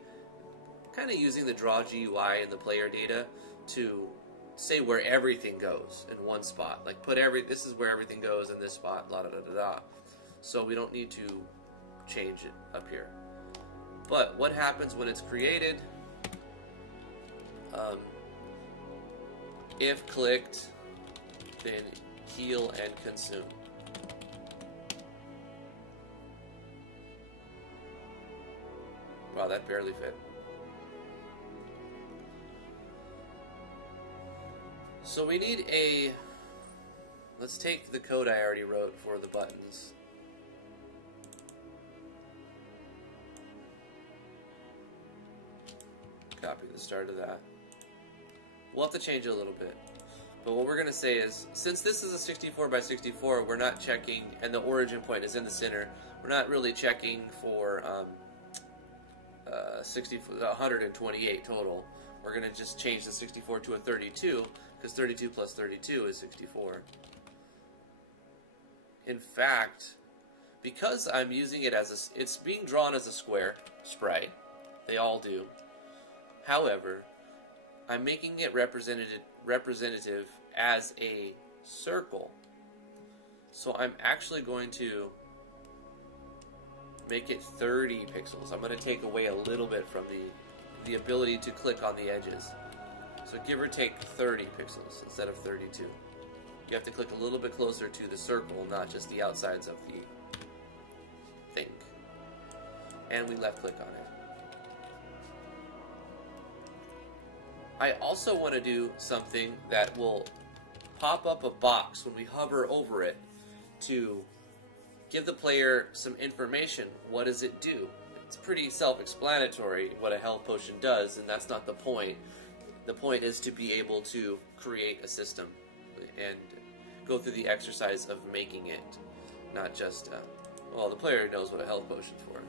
kind of using the draw GUI and the player data to say where everything goes in one spot. Like this is where everything goes in this spot, la da da da da. So we don't need to change it up here. But what happens when it's created? If clicked, then heal and consume. Wow, that barely fit. So we need let's take the code I already wrote for the buttons. Copy the start of that. We'll have to change it a little bit. But what we're going to say is, since this is a 64 by 64, we're not checking, and the origin point is in the center, we're not really checking for 128 total. We're going to just change the 64 to a 32, because 32 plus 32 is 64. In fact, because I'm using it as it's being drawn as a square sprite. They all do. However, I'm making it representative as a circle. So I'm actually going to make it 30 pixels. I'm going to take away a little bit from the ability to click on the edges. So give or take 30 pixels instead of 32. You have to click a little bit closer to the circle, not just the outsides of the thing. And we left click on it. I also want to do something that will pop up a box when we hover over it to give the player some information. What does it do? It's pretty self-explanatory what a health potion does, and that's not the point. The point is to be able to create a system and go through the exercise of making it, not just, well, the player knows what a health potion's for.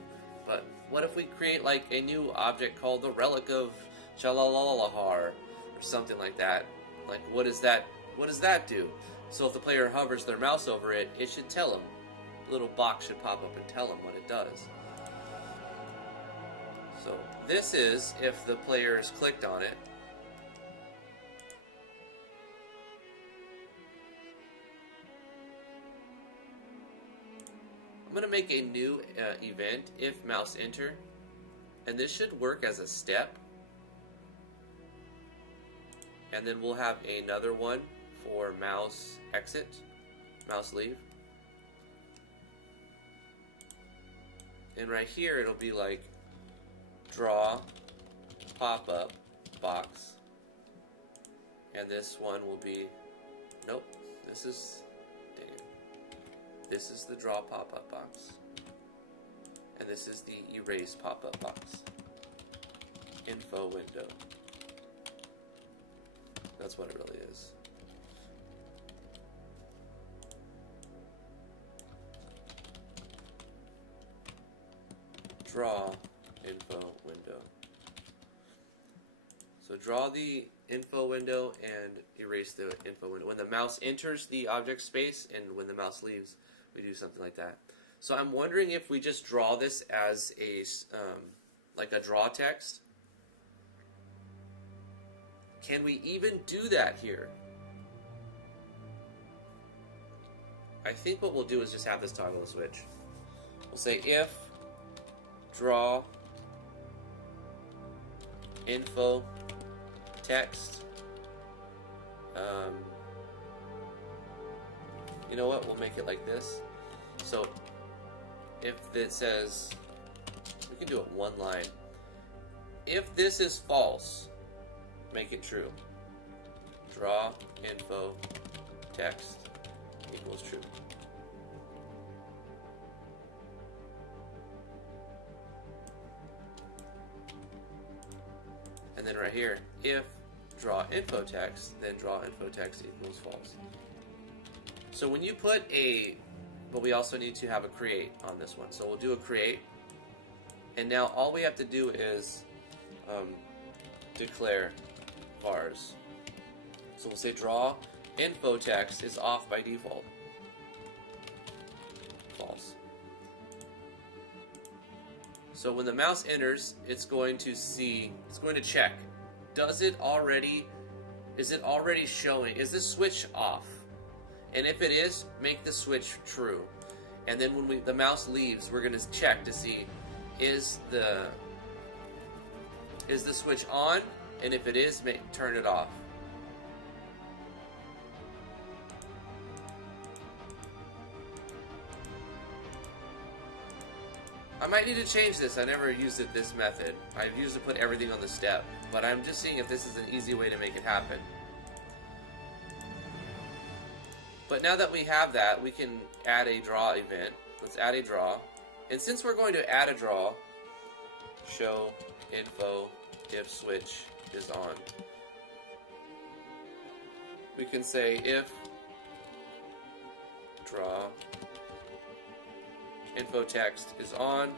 But what if we create like a new object called the Relic of Chalalalahar, or something like that? Like, what does that do? So if the player hovers their mouse over it, it should tell them. A little box should pop up and tell them what it does. So this is if the player has clicked on it. I'm going to make a new event, if mouse enter, and this should work as a step. And then we'll have another one for mouse exit, mouse leave. And right here it'll be like draw pop-up box. And this one will be, nope, this is the draw pop-up box. And this is the erase pop-up box. Info window. That's what it really is. Draw info window. So draw the info window and erase the info window. When the mouse enters the object space and when the mouse leaves, we do something like that. So I'm wondering if we just draw this as a like a draw text. Can we even do that here? I think what we'll do is just have this toggle switch. We'll say if draw info text. You know what? We'll make it like this. So if it says, we can do it one line. If this is false, make it true. Draw info text equals true. And then right here, if draw info text, then draw info text equals false. So when you put a, but we also need to have a create on this one. So we'll do a create. And now all we have to do is declare vars. So we'll say draw info text is off by default. False. So when the mouse enters, it's going to see, it's going to check. Is it already showing, is this switch off? And if it is, make the switch true. And then when the mouse leaves, we're going to check to see, is the switch on? And if it is, turn it off. I might need to change this. I never used it this method. I've used to put everything on the step, but I'm just seeing if this is an easy way to make it happen. But now that we have that, we can add a draw event. Let's add a draw. And since we're going to add a draw, show info if switch is on. We can say if draw info text is on,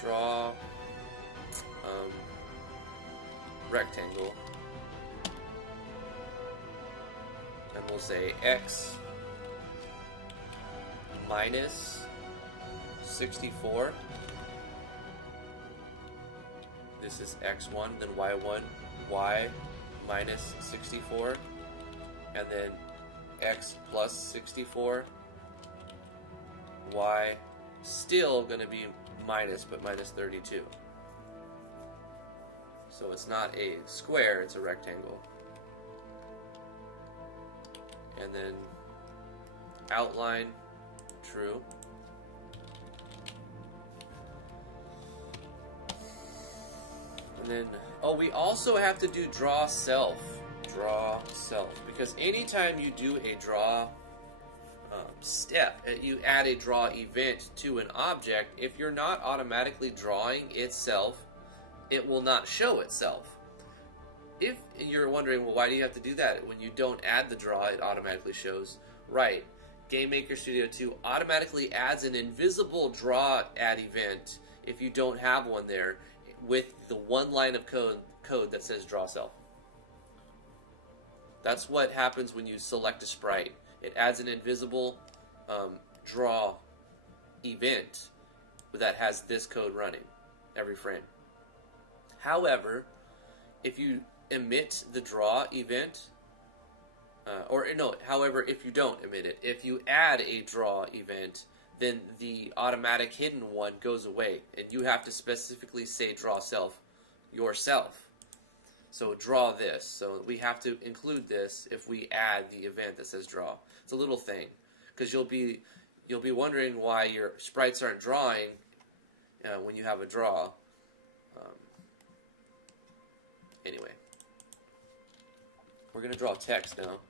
draw rectangle, and we'll say x minus 64. This is x1, then y1, y minus 64, and then x plus 64, y still going to be minus, but minus 32. So it's not a square, it's a rectangle. And then outline, true. And then, oh, we also have to do draw self. Draw self. Because anytime you do a draw step, you add a draw event to an object, if you're not automatically drawing itself, it will not show itself. If you're wondering, well, why do you have to do that? When you don't add the draw, it automatically shows. Right. GameMaker Studio 2 automatically adds an invisible draw add event if you don't have one there, with the one line of code that says draw self. That's what happens when you select a sprite. It adds an invisible draw event that has this code running every frame. However, if you emit the draw event, however, if you don't emit it, if you add a draw event, then the automatic hidden one goes away, and you have to specifically say draw self yourself. So draw this. So we have to include this if we add the event that says draw. It's a little thing, because you'll be wondering why your sprites aren't drawing when you have a draw. Anyway, we're going to draw text now.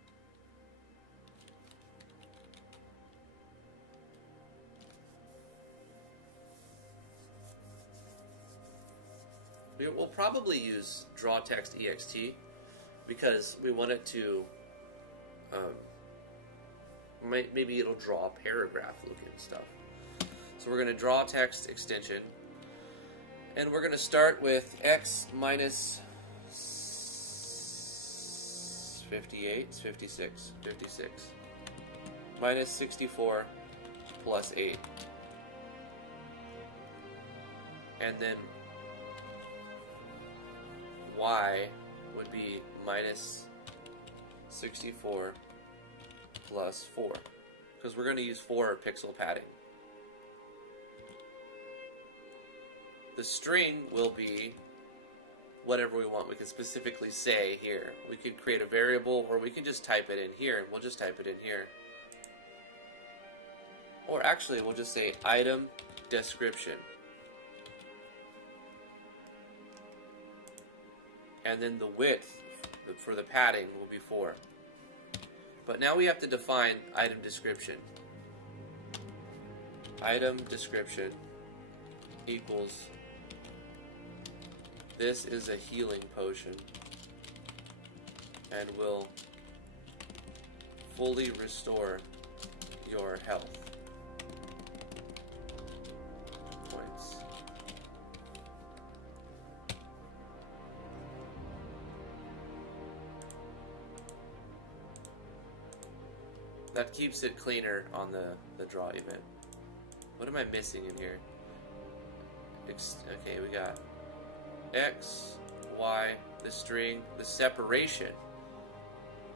We'll probably use draw text ext because we want it to, maybe it'll draw paragraph looking stuff. So we're going to draw text extension, and we're going to start with x minus 58, 56, minus 64 plus 8. And then y would be minus 64 plus 4, because we're going to use 4 pixel padding. The string will be whatever we want. We can specifically say here. We could create a variable, or we can just type it in here, and we'll just type it in here. Or actually, we'll just say item description. And then the width for the padding will be 4. But now we have to define item description. Item description equals, this is a healing potion and will fully restore your health points. That keeps it cleaner on the draw event. What am I missing in here? Okay, we got X, Y, the string, the separation.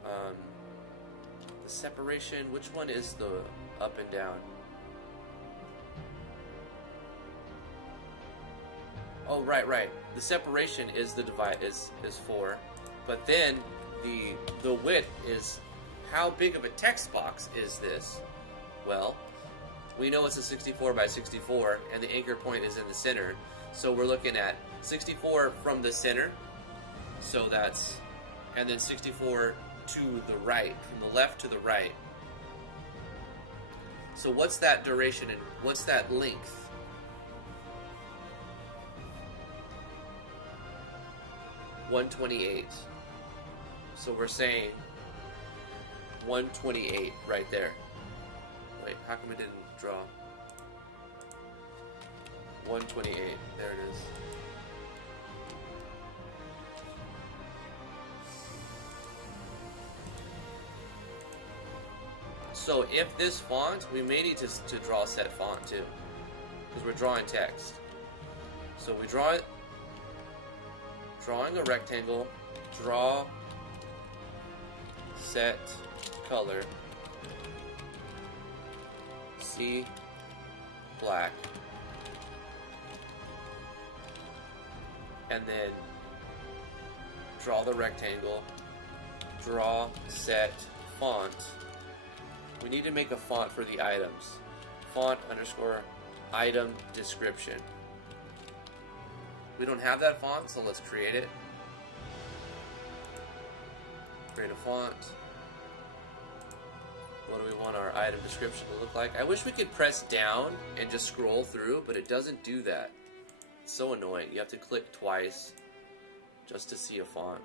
The separation, which one is the up and down? Oh, right. The separation is the divide is 4, but then the width is, how big of a text box is this? Well, we know it's a 64 by 64, and the anchor point is in the center. So we're looking at 64 from the center, so that's, and then 64 to the right, from the left to the right. So what's that duration and what's that length? $128. So we're saying 128 right there. Wait, how come it didn't draw? 128. There it is. So if this font, we may need to draw set font too, because we're drawing text. So we draw it, drawing a rectangle, draw set color, C black, and then draw the rectangle, draw set font. We need to make a font for the items. Font underscore item description. We don't have that font, so let's create it. Create a font. What do we want our item description to look like? I wish we could press down and just scroll through, but it doesn't do that. It's so annoying. You have to click twice just to see a font.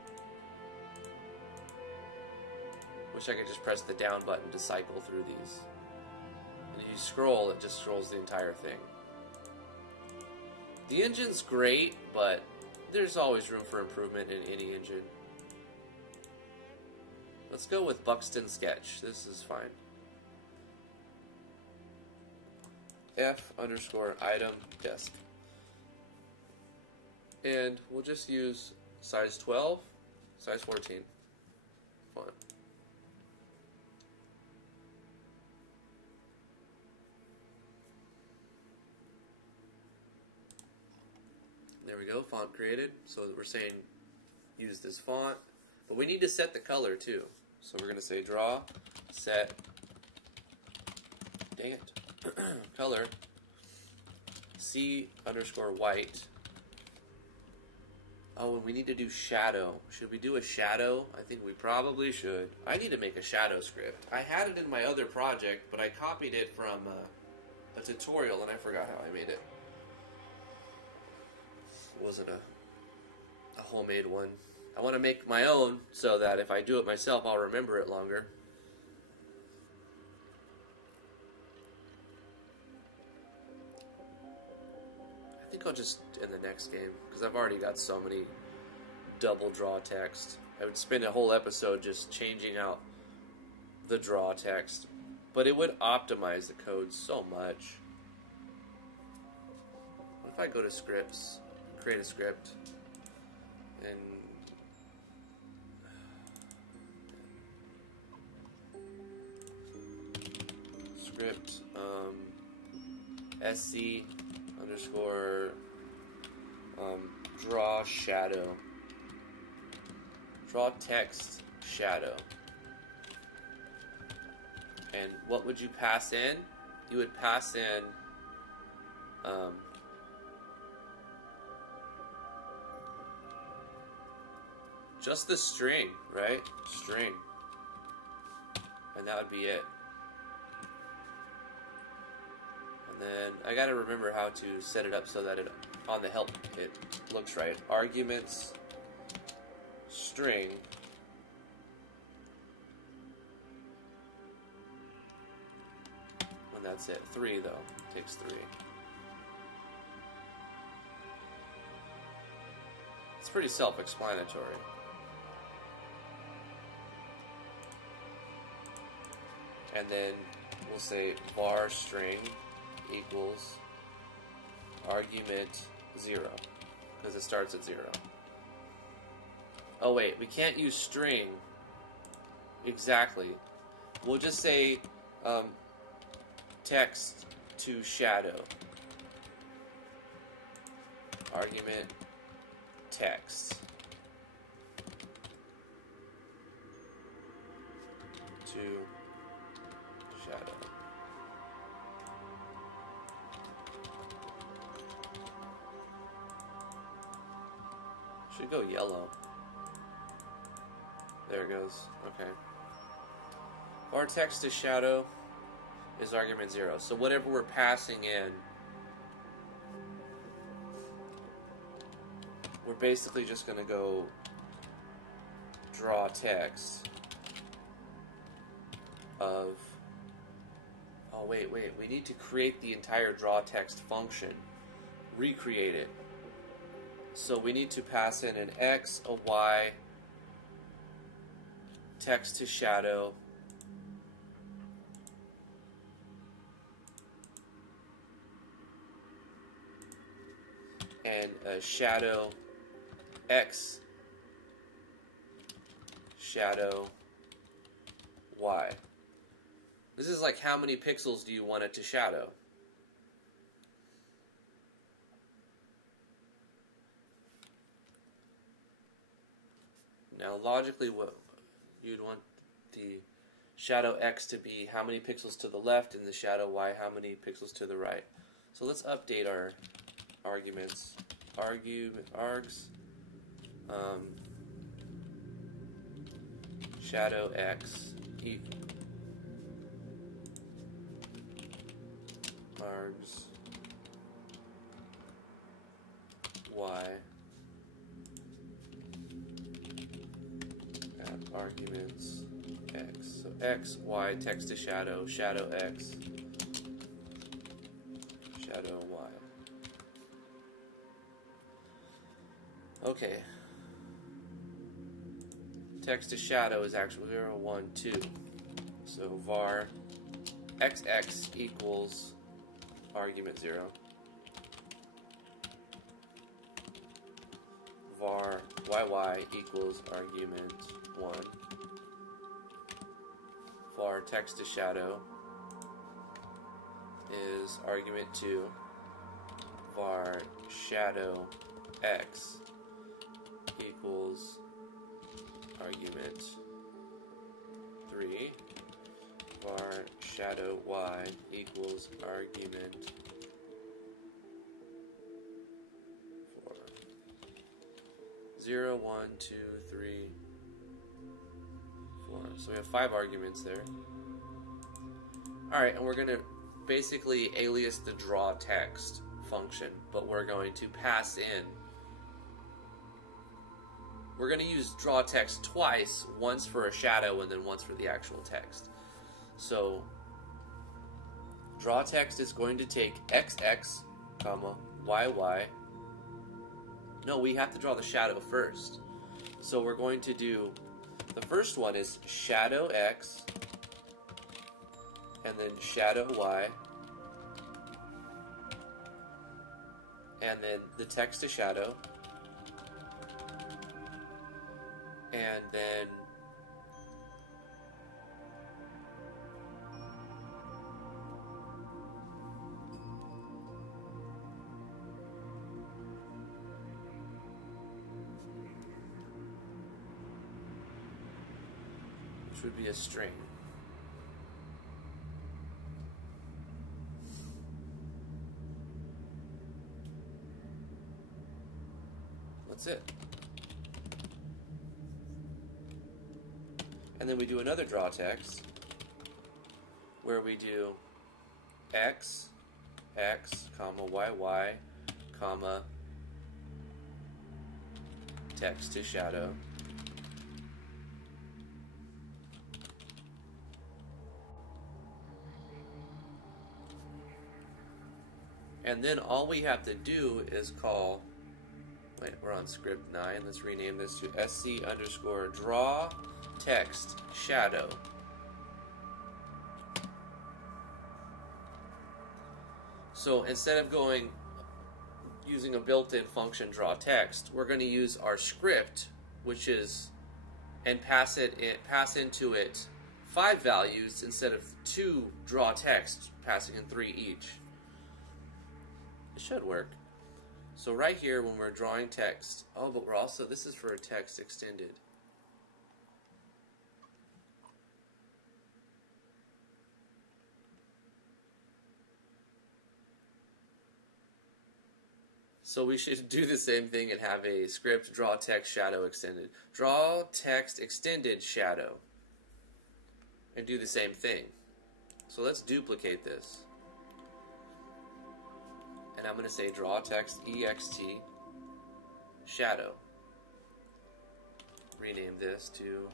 Wish I could just press the down button to cycle through these. And if you scroll, it just scrolls the entire thing. The engine's great, but there's always room for improvement in any engine. Let's go with Buxton Sketch. This is fine. F_item desk. And we'll just use size 12, size 14 font. There we go, font created. So we're saying use this font. But we need to set the color too. So we're going to say draw, set, dang it, color, C_white. Oh, and we need to do shadow. Should we do a shadow? I think we probably should. I need to make a shadow script. I had it in my other project, but I copied it from a tutorial and I forgot how I made it. It wasn't a homemade one. I want to make my own so that if I do it myself, I'll remember it longer. I think I'll just in the next game, because I've already got so many double draw text. I would spend a whole episode just changing out the draw text, but it would optimize the code so much. What if I go to scripts, create a script, and script SC_ draw shadow, draw text shadow. And what would you pass in? You would pass in just the string, right? String. And that would be it. And then I gotta remember how to set it up so that it on the help it looks right. Arguments, string, and that's it. 3 though. Takes 3. It's pretty self-explanatory. And then we'll say var string equals argument 0, because it starts at 0. Oh wait, we can't use string exactly. We'll just say text to shadow. Argument text to shadow. Should go yellow. There it goes. Okay. Our text to shadow is argument 0. So whatever we're passing in, we're basically just going to go draw text of... Oh, wait. We need to create the entire draw text function. Recreate it. So we need to pass in an X, a Y, text to shadow, and a shadow X, shadow Y. This is like how many pixels do you want it to shadow? Now, logically, what you'd want the shadow X to be how many pixels to the left, and the shadow Y how many pixels to the right. So let's update our arguments. args shadow x args y at arguments x. So x, y, text to shadow, shadow x, shadow y. Okay. Text to shadow is actually 0, 1, 2. So var xx equals argument 0. Var yy equals argument 1. Var text to shadow is argument 2. Var shadow x equals argument 3. Var shadow y equals argument 4. 0, 1, 2, 3, 4. So we have 5 arguments there. Alright, and we're going to basically alias the draw text function, but we're going to pass in. We're going to use draw text twice, once for a shadow and then once for the actual text. So draw text is going to take xx, comma, yy. No, we have to draw the shadow first. So we're going to do, the first one is shadow x, and then shadow y, and then the text to shadow, and then which would be a string. That's it. And then we do another draw text where we do x, comma, yy, comma, text to shadow. And then all we have to do is call, wait, we're on script 9, let's rename this to sc underscore draw text shadow. So instead of using a built-in function draw text, we're going to use our script, which is, and pass into it 5 values instead of 2 draw text, passing in 3 each. It should work. So right here when we're drawing text, oh, but we're also, this is for a text extended. So we should do the same thing and have a script draw text shadow extended. Draw text extended shadow. And do the same thing. So let's duplicate this. And I'm going to say draw text ext shadow. Rename this to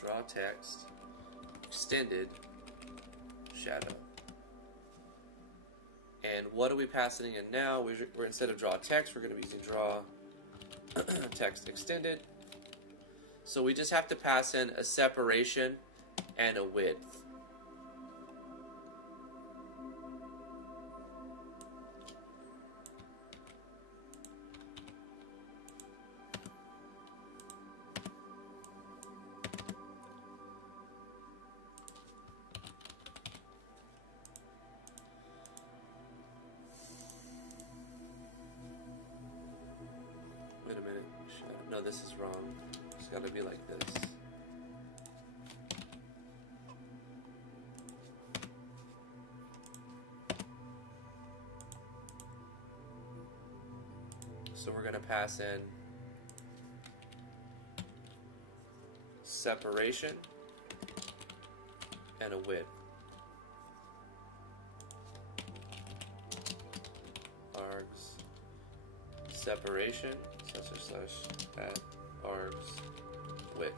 draw text extended shadow. And what are we passing in now? We're instead of draw text, we're going to be using draw text extended. So we just have to pass in a separation and a width. Wait a minute. No, this is wrong. It's got to be like this. So we're going to pass in separation and a width. Args separation / at args width.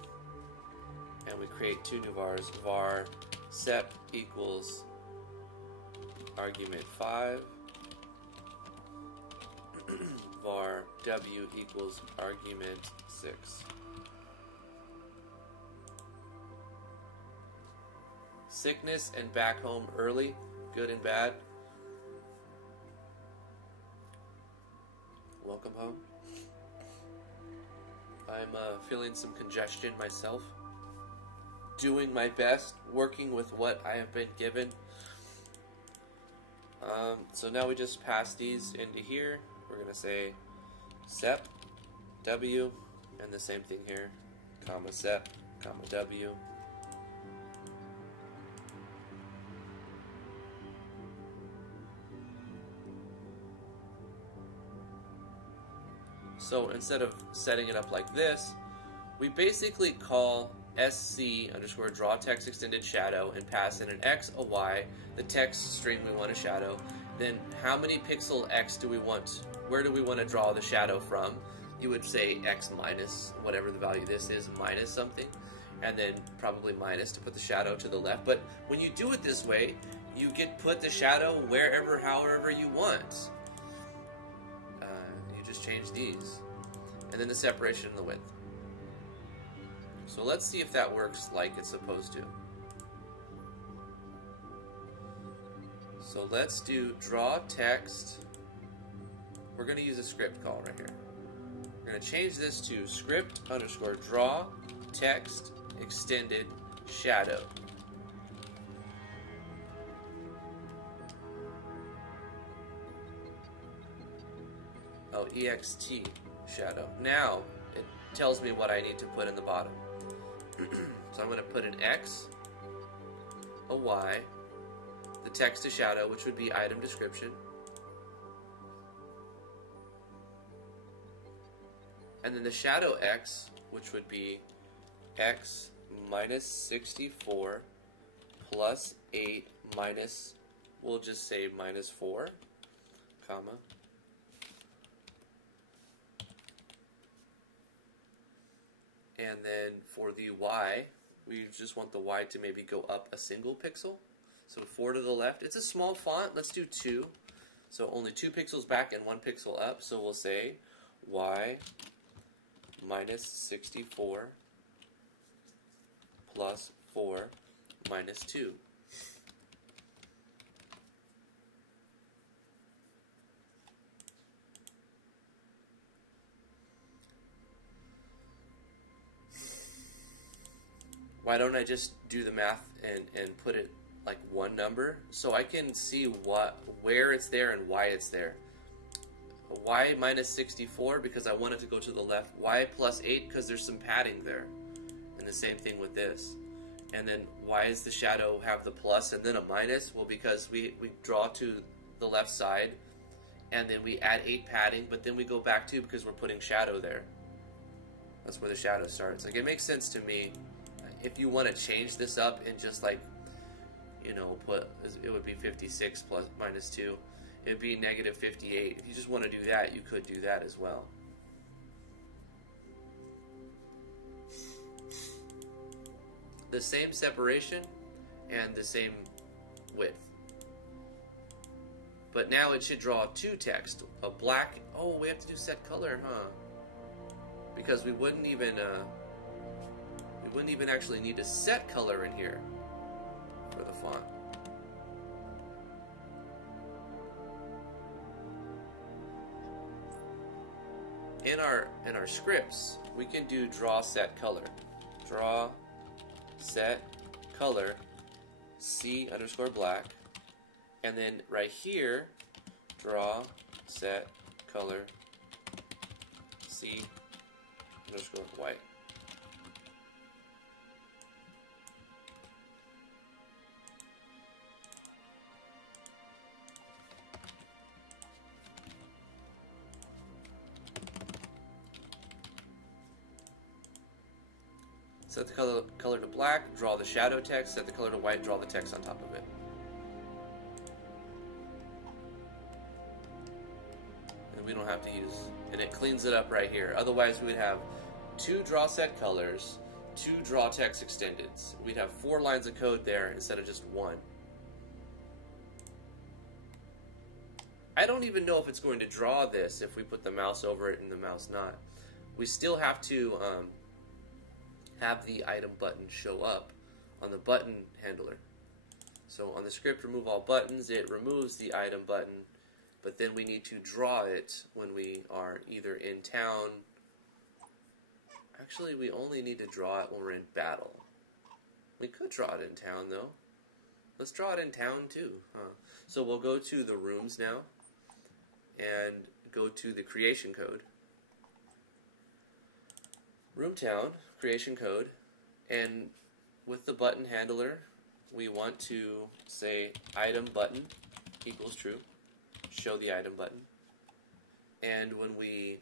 And we create two new vars. Var sep equals argument 5. Var w equals argument 6. Sickness and back home early, good and bad. Welcome home. I'm feeling some congestion myself. Doing my best, working with what I have been given. So now we just pass these into here. We're going to say sep, w, and the same thing here, comma sep, comma w. So instead of setting it up like this, we basically call sc underscore draw text extended shadow and pass in an x, a y, the text string we want to shadow. Then how many pixel x do we want? Where do we want to draw the shadow from? You would say x minus whatever the value this is, minus something, and then probably minus to put the shadow to the left. But when you do it this way, you get put the shadow wherever, however you want. You just change these. And then the separation and the width. So let's see if that works like it's supposed to. So let's do draw text. We're going to use a script call right here. We're going to change this to script underscore draw text extended shadow. Oh, ext shadow. Now it tells me what I need to put in the bottom. So I'm going to put an X, a Y, the text to shadow, which would be item description, and then the shadow X, which would be X minus 64 plus 8 minus, we'll just say minus 4, comma. And then for the Y, we just want the Y to maybe go up a single pixel. So 4 to the left. It's a small font. Let's do 2. So only 2 pixels back and 1 pixel up. So we'll say Y minus 64 plus 4 minus 2. Why don't I just do the math and put it like one number so I can see where it's there and why it's there. Y minus 64 because I want it to go to the left. Y plus 8 because there's some padding there. And the same thing with this. And then why does the shadow have the plus and then a minus? Well, because we draw to the left side and then we add 8 padding, but then we go back 2 because we're putting shadow there. That's where the shadow starts. Like, it makes sense to me. If you want to change this up and just like, you know, it would be 56 plus minus 2. It would be negative 58. If you just want to do that, you could do that as well. The same separation and the same width. But now it should draw 2 text. A black, oh, we have to do set color, huh? Because we wouldn't even actually need to set color in here for the font. In our scripts, we can do draw set color. Draw set color C underscore black. And then right here, draw set color C underscore white. Set the color to black, draw the shadow text, set the color to white, draw the text on top of it. And we don't have to use, and it cleans it up right here. Otherwise we would have 2 draw set colors, 2 draw text extendeds. We'd have 4 lines of code there instead of just 1. I don't even know if it's going to draw this if we put the mouse over it and the mouse not. We still have to have the item button show up on the button handler. So on the script remove all buttons, it removes the item button, but then we need to draw it when we are either in town. Actually, we only need to draw it when we're in battle. We could draw it in town though. Let's draw it in town too. So we'll go to the rooms now and go to the creation code. Room town, creation code, and with the button handler, we want to say item button equals true, show the item button, and when we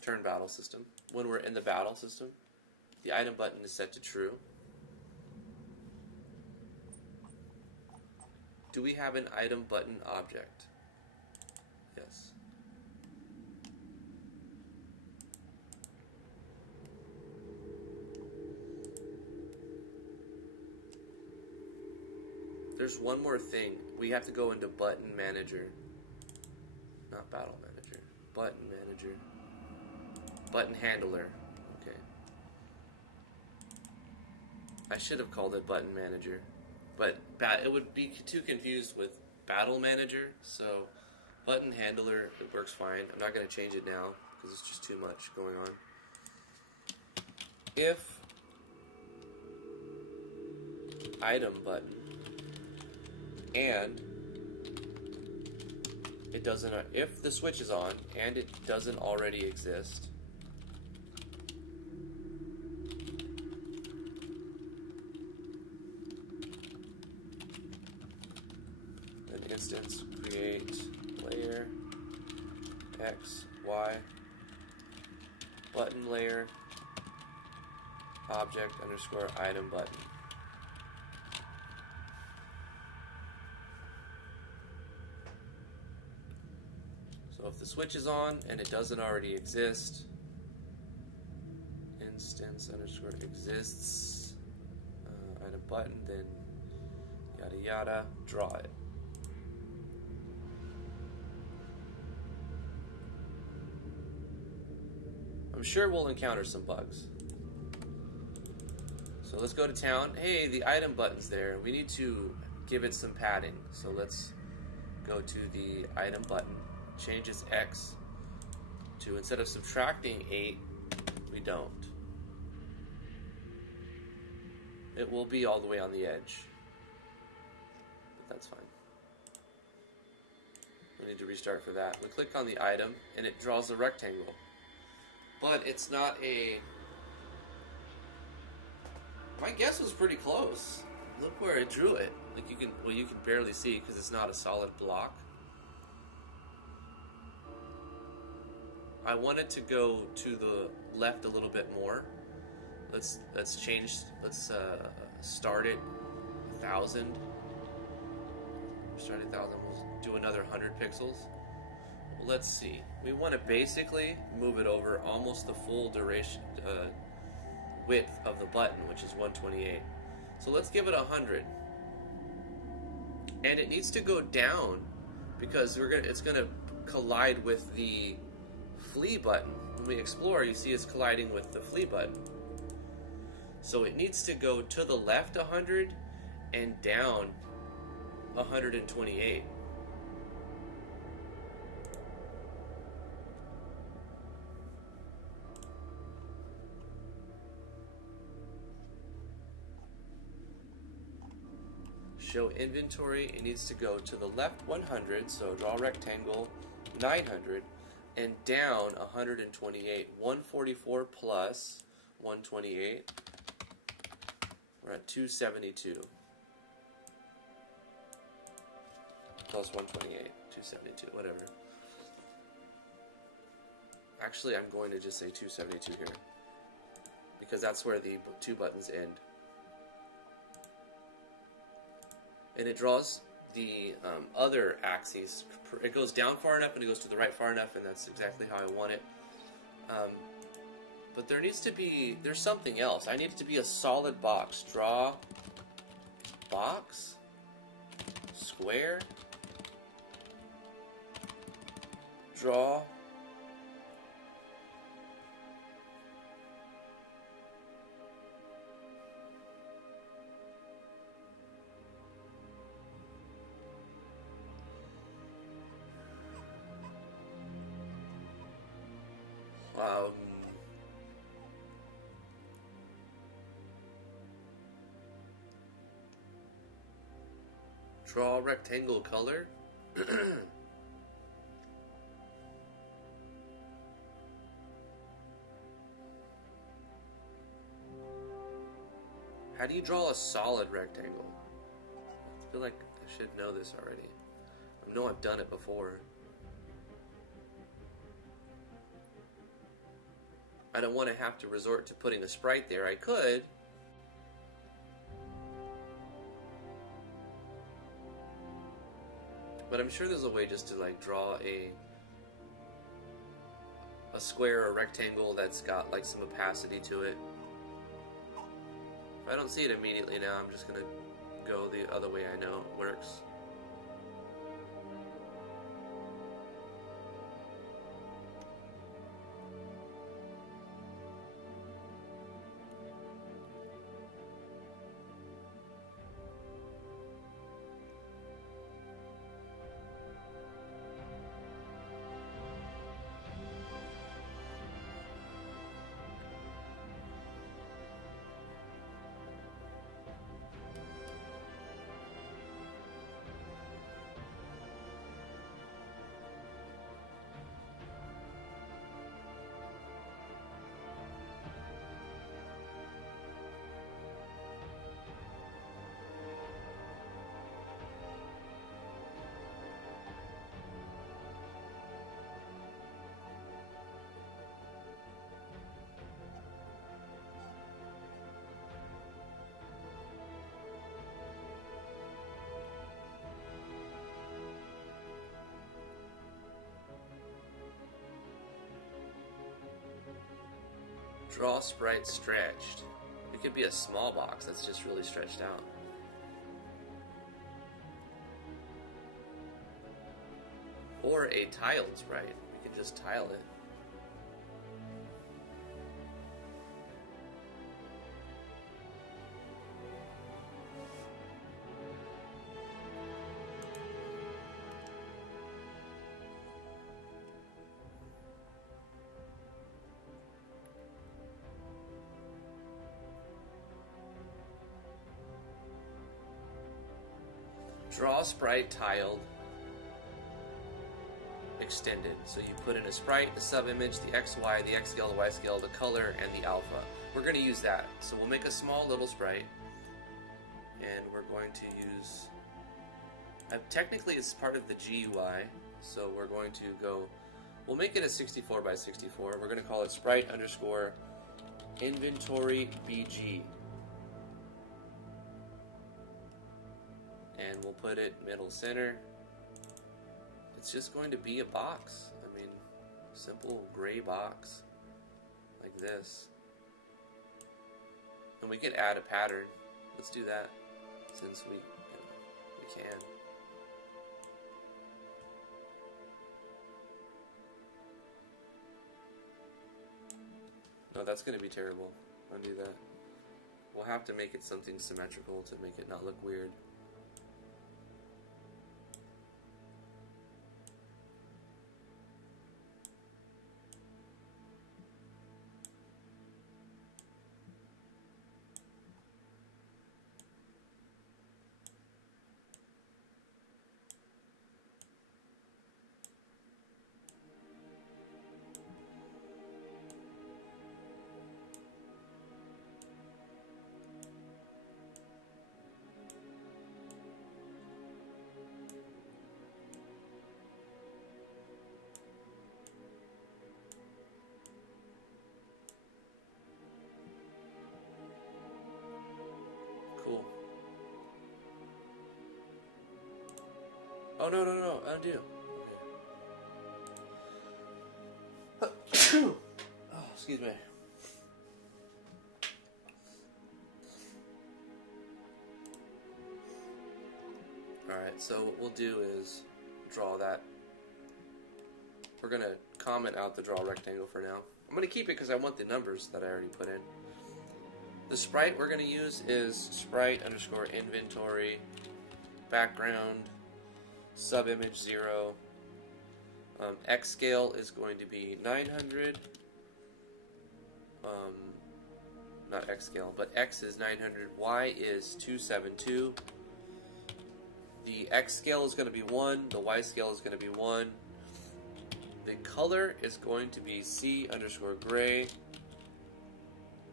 turn battle system, when we're in the battle system, the item button is set to true. Do we have an item button object? Yes. There's one more thing. We have to go into button manager. Not battle manager. Button manager. Button handler. Okay. I should have called it button manager. But it would be too confused with battle manager. So button handler, it works fine. I'm not going to change it now because it's just too much going on. If item button and it doesn't, if the switch is on and it doesn't already exist, then instance create layer x y button layer object underscore item button. So if the switch is on and it doesn't already exist, instance underscore exists item button, then yada yada, draw it. I'm sure we'll encounter some bugs. So let's go to town. Hey, the item button's there. We need to give it some padding. So let's go to the item button. Change its X to, instead of subtracting 8, we don't. It will be all the way on the edge. But that's fine. We need to restart for that. We click on the item and it draws a rectangle. But it's not a... My guess was pretty close. Look where it drew it. Like you can barely see because it's not a solid block. I want it to go to the left a little bit more. Let's change. Let's start it 1,000. Start at 1,000. We'll do another 100 pixels. Let's see. We want to basically move it over almost the full duration width of the button, which is 128. So let's give it 100. And it needs to go down because it's gonna collide with the flee button. When we explore, you see it's colliding with the flee button. So it needs to go to the left 100 and down 128. Show inventory, it needs to go to the left 100, so draw rectangle 900, and down 128. 144 plus 128, we're at 272. Plus 128, 272, whatever. Actually, I'm going to just say 272 here, because that's where the two buttons end. And it draws the other axes. It goes down far enough and it goes to the right far enough, and that's exactly how I want it. But there needs to be, there's something else. I need it to be a solid box. Draw, box, square, draw, draw rectangle color. How do you draw a solid rectangle? I feel like I should know this already. I know I've done it before. I don't want to have to resort to putting a sprite there. I could. But I'm sure there's a way just to like draw a square or rectangle that's got like some opacity to it. If I don't see it immediately now, I'm just gonna go the other way I know it works. Draw sprite stretched. It could be a small box that's just really stretched out. Or a tiled sprite. We can just tile it. Draw sprite tiled extended. So you put in a sprite, the subimage, the XY, the X scale, the Y scale, the color, and the alpha. We're going to use that. So we'll make a small little sprite, and we're going to use, technically it's part of the GUI, so we're going to go, we'll make it a 64 by 64. We're going to call it sprite underscore inventory BG. And we'll put it middle center. It's just going to be a box. I mean, simple gray box like this. And we could add a pattern. Let's do that since we can. No, that's going to be terrible. Undo that. We'll have to make it something symmetrical to make it not look weird. Oh, no, no, no, undo. Okay. Oh, excuse me. Alright, so what we'll do is draw that. We're going to comment out the draw rectangle for now. I'm going to keep it because I want the numbers that I already put in. The sprite we're going to use is sprite underscore inventory background subimage 0. X scale is going to be 900. Not X scale, but X is 900. Y is 272. The X scale is going to be 1. The Y scale is going to be 1. The color is going to be C underscore gray.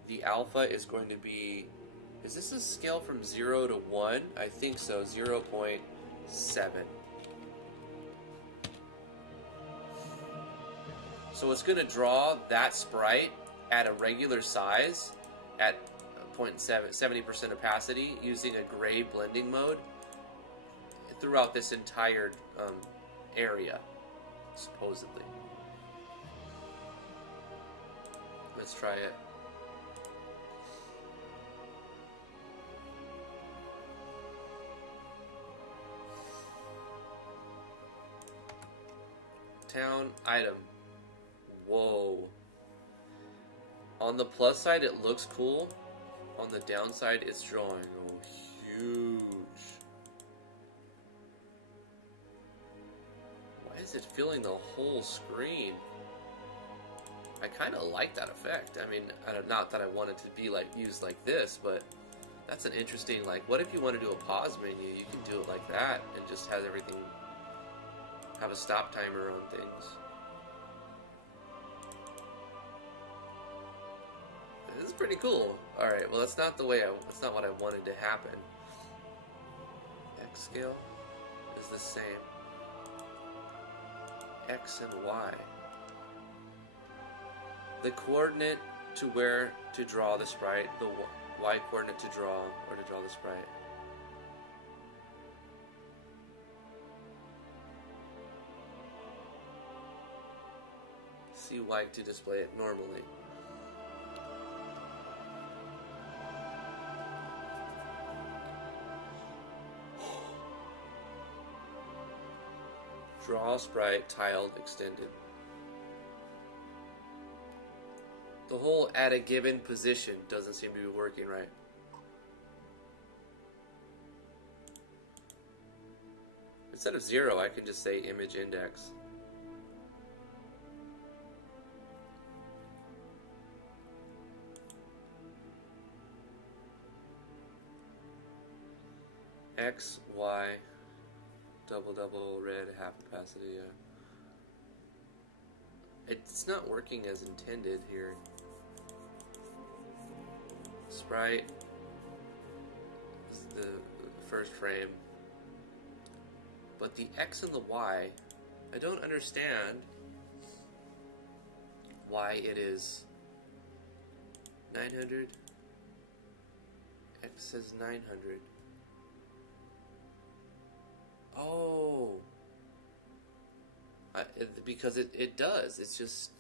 The alpha is going to be, is this a scale from 0 to 1? I think so, 0.7. So it's going to draw that sprite at a regular size at 0.70% opacity using a gray blending mode throughout this entire area, supposedly. Let's try it. Town item. Whoa. On the plus side, it looks cool. On the downside, it's drawing huge. Why is it filling the whole screen? I kind of like that effect. I mean, not that I want it to be like used like this, but that's an interesting, like, what if you want to do a pause menu? You can do it like that and just have everything, have a stop timer on things. This is pretty cool. Alright, well that's not the way that's not what I wanted to happen. X scale is the same. X and Y. The coordinate to where to draw the sprite, the Y coordinate to draw where to draw the sprite. See Y to display it normally. Draw sprite tiled extended. The whole at a given position doesn't seem to be working right. Instead of 0, I can just say image index. X, Y, double red, half opacity, yeah. It's not working as intended here. Sprite is the first frame. But the X and the Y, I don't understand why it is 900. X says 900. Oh. Because it does. It's just...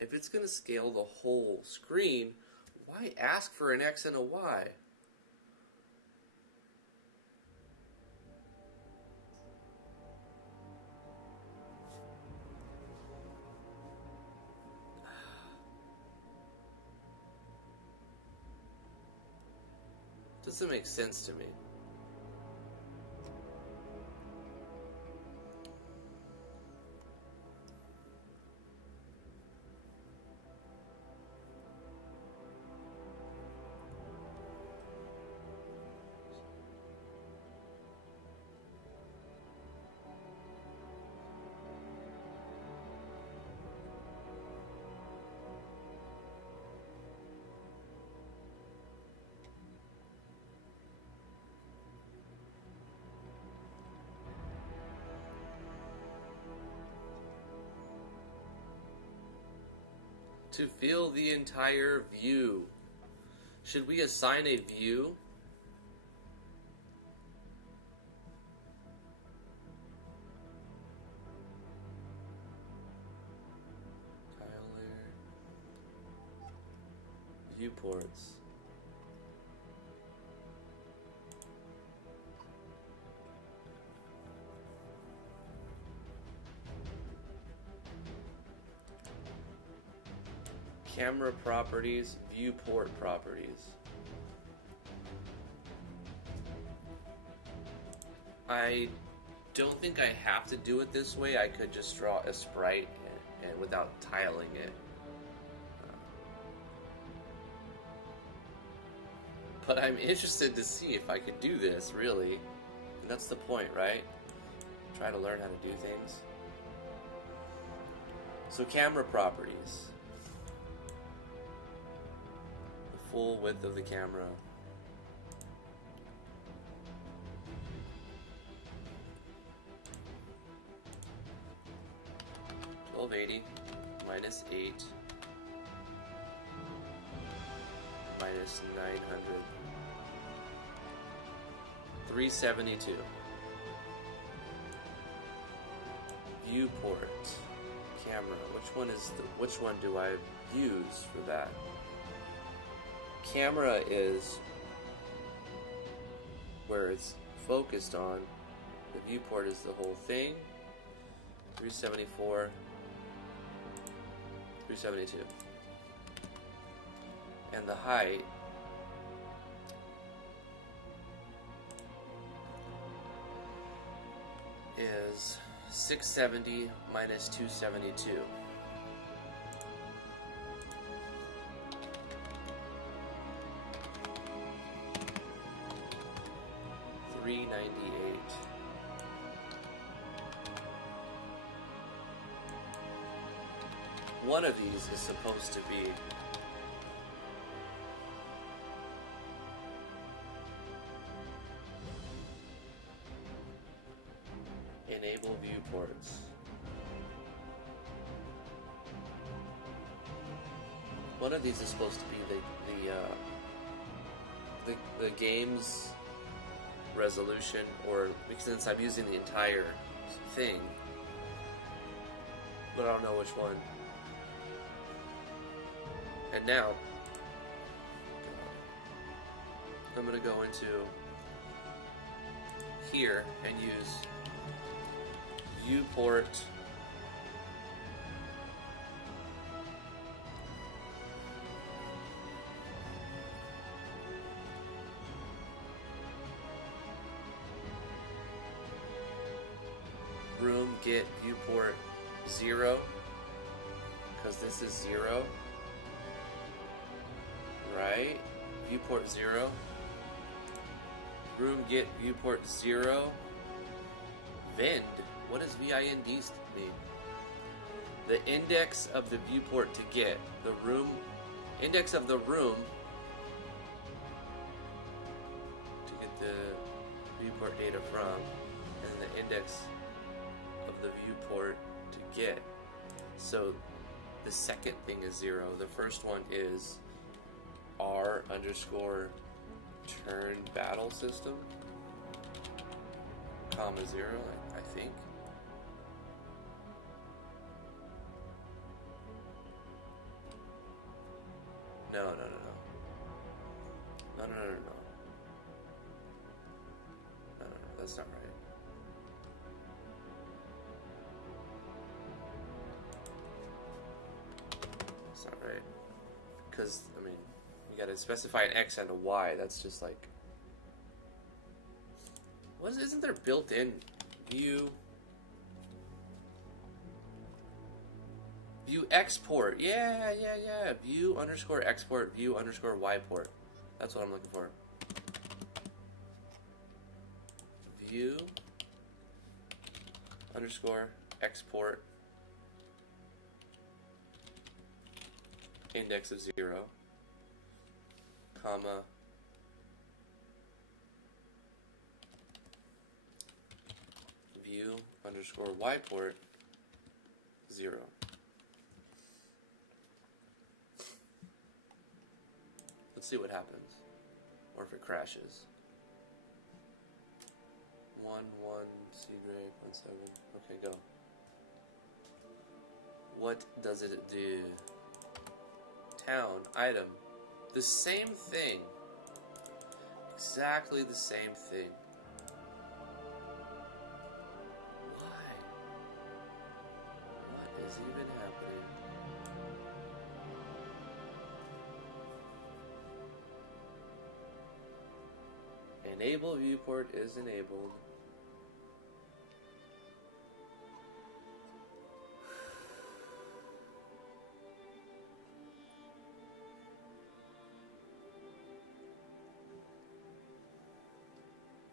If it's going to scale the whole screen, why ask for an X and a Y? Doesn't make sense to me. To fill the entire view. Should we assign a view Viewports. Camera properties, viewport properties. I don't think I have to do it this way. I could just draw a sprite and without tiling it. But I'm interested to see if I could do this, really. And that's the point, right? Try to learn how to do things. So camera properties. The full width of the camera. $1280 minus 8 minus 900. 372. Viewport camera. Which one do I use for that? Camera is where it's focused on. The viewport is the whole thing. 374. 372. And the height is 670 minus 272. 398. One of these is supposed to be enable viewports. One of these is supposed to be the game's resolution, or since I'm using the entire thing, but I don't know which one. And now I'm going to go into here and use viewport room get viewport 0, because this is 0, right? Viewport 0. Room get viewport 0. Vind. What does VIND mean? The index of the viewport to get. The room. Index of the room to get the viewport data from. And then the index of the viewport to get. So the second thing is 0. The first one is R underscore turn battle system, comma 0, I think. No, that's not right. That's not right. Because, I mean, you gotta specify an X and a Y. That's just like... isn't there built-in view export? Yeah. View underscore export, view underscore Y port. That's what I'm looking for. View underscore export index of 0, comma view underscore Y port 0. Let's see what happens, or if it crashes. 1 C grade 1 7. Okay, go. What does it do? Town item The same thing. Exactly the same thing. Why? What is even happening? Enable viewport is enabled.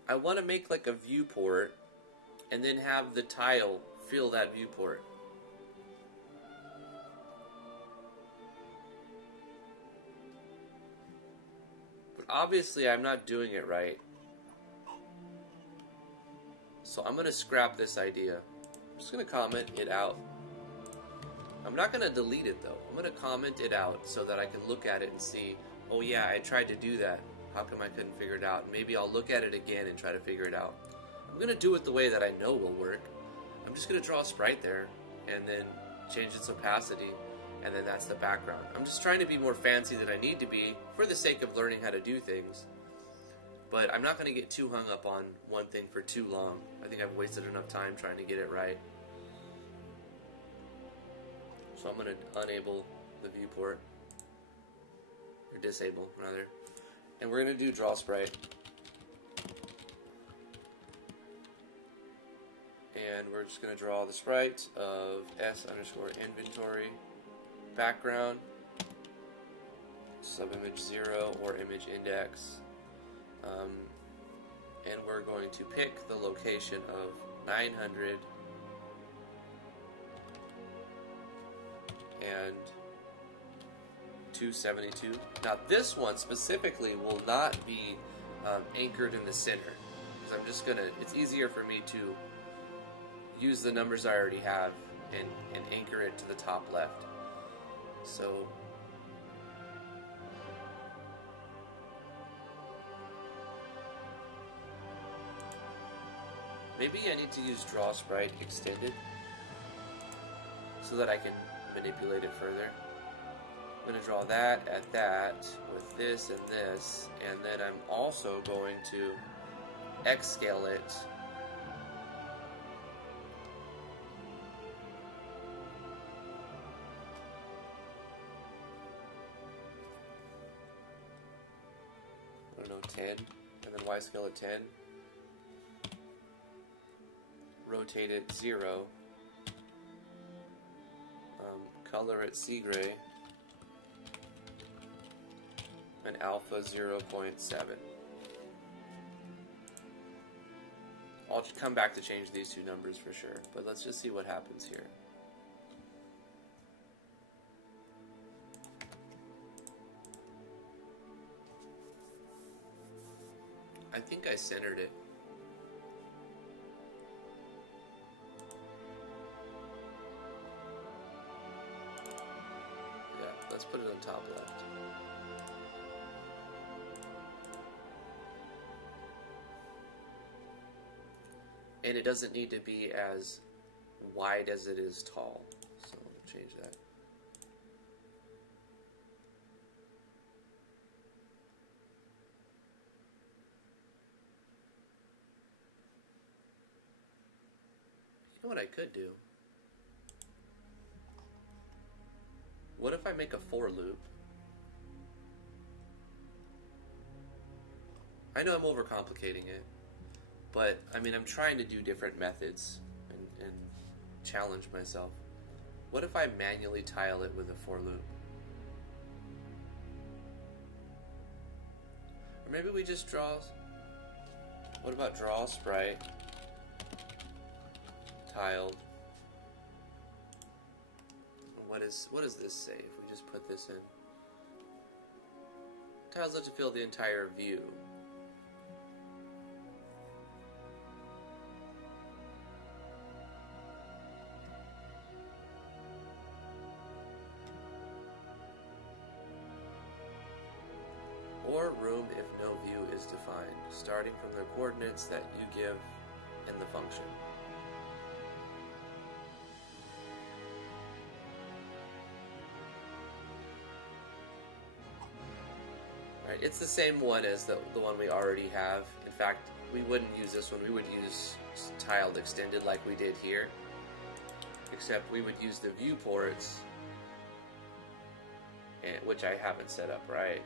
I want to make like a viewport and then have the tile fill that viewport. But obviously I'm not doing it right. So I'm going to scrap this idea. I'm just going to comment it out. I'm not going to delete it though. I'm going to comment it out so that I can look at it and see, oh yeah, I tried to do that. How come I couldn't figure it out? Maybe I'll look at it again and try to figure it out. I'm going to do it the way that I know will work. I'm just going to draw a sprite there and then change its opacity, and then that's the background. I'm just trying to be more fancy than I need to be for the sake of learning how to do things. But I'm not going to get too hung up on one thing for too long. I think I've wasted enough time trying to get it right. So I'm going to enable the viewport, or disable rather. And we're going to do draw sprite. And we're just going to draw the sprite of s_inventory background subimage 0 or image index. And we're going to pick the location of 900 and 272. Now this one specifically will not be anchored in the center, because I'm just gonna, it's easier for me to use the numbers I already have and anchor it to the top left. So maybe I need to use draw sprite extended so that I can manipulate it further. I'm going to draw that at that with this and this, and then I'm also going to X scale it I don't know, 10, and then Y scale at 10, rotate it 0, color it sea gray, and alpha 0.7. I'll come back to change these two numbers for sure, but let's just see what happens here. I think I centered it. Yeah, let's put it on top left. And it doesn't need to be as wide as it is tall, so change that. You know what I could do? What if I make a for loop? I know I'm overcomplicating it, but I mean, I'm trying to do different methods and challenge myself. What if I manually tile it with a for loop? Or maybe we just draw. What about draw sprite tiled? What does this say if we just put this in? Tiles let you fill the entire view. Or room if no view is defined, starting from the coordinates that you give in the function. It's the same one as the one we already have. In fact, we wouldn't use this one. We would use tiled extended like we did here. Except we would use the viewports, which I haven't set up right.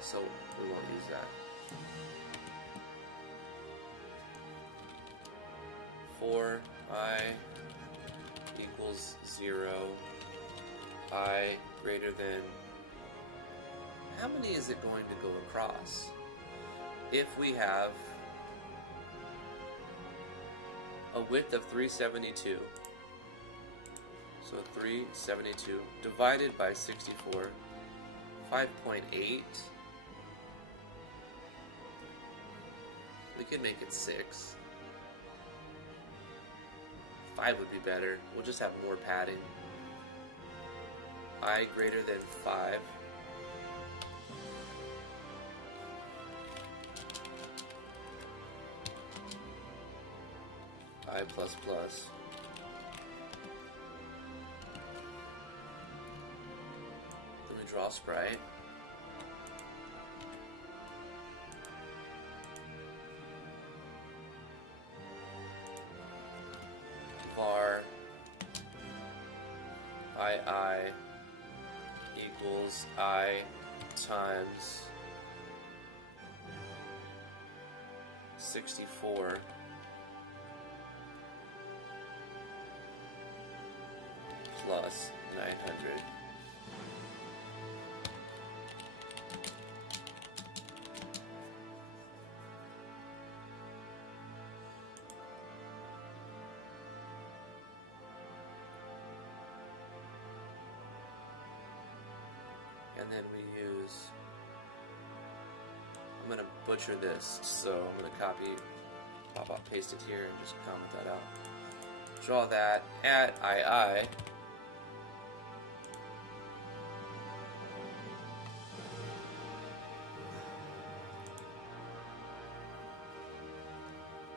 So we won't use that. 4I equals 0. I greater than... How many is it going to go across? If we have a width of 372, so 372 divided by 64, 5.8. We could make it 6. 5 would be better. We'll just have more padding. I greater than 5. I plus plus. Then we draw sprite. Var I equals I times 64 plus 900. And then we use, I'm going to butcher this, so I'm going to copy, paste it here and just comment that out. Draw that at II.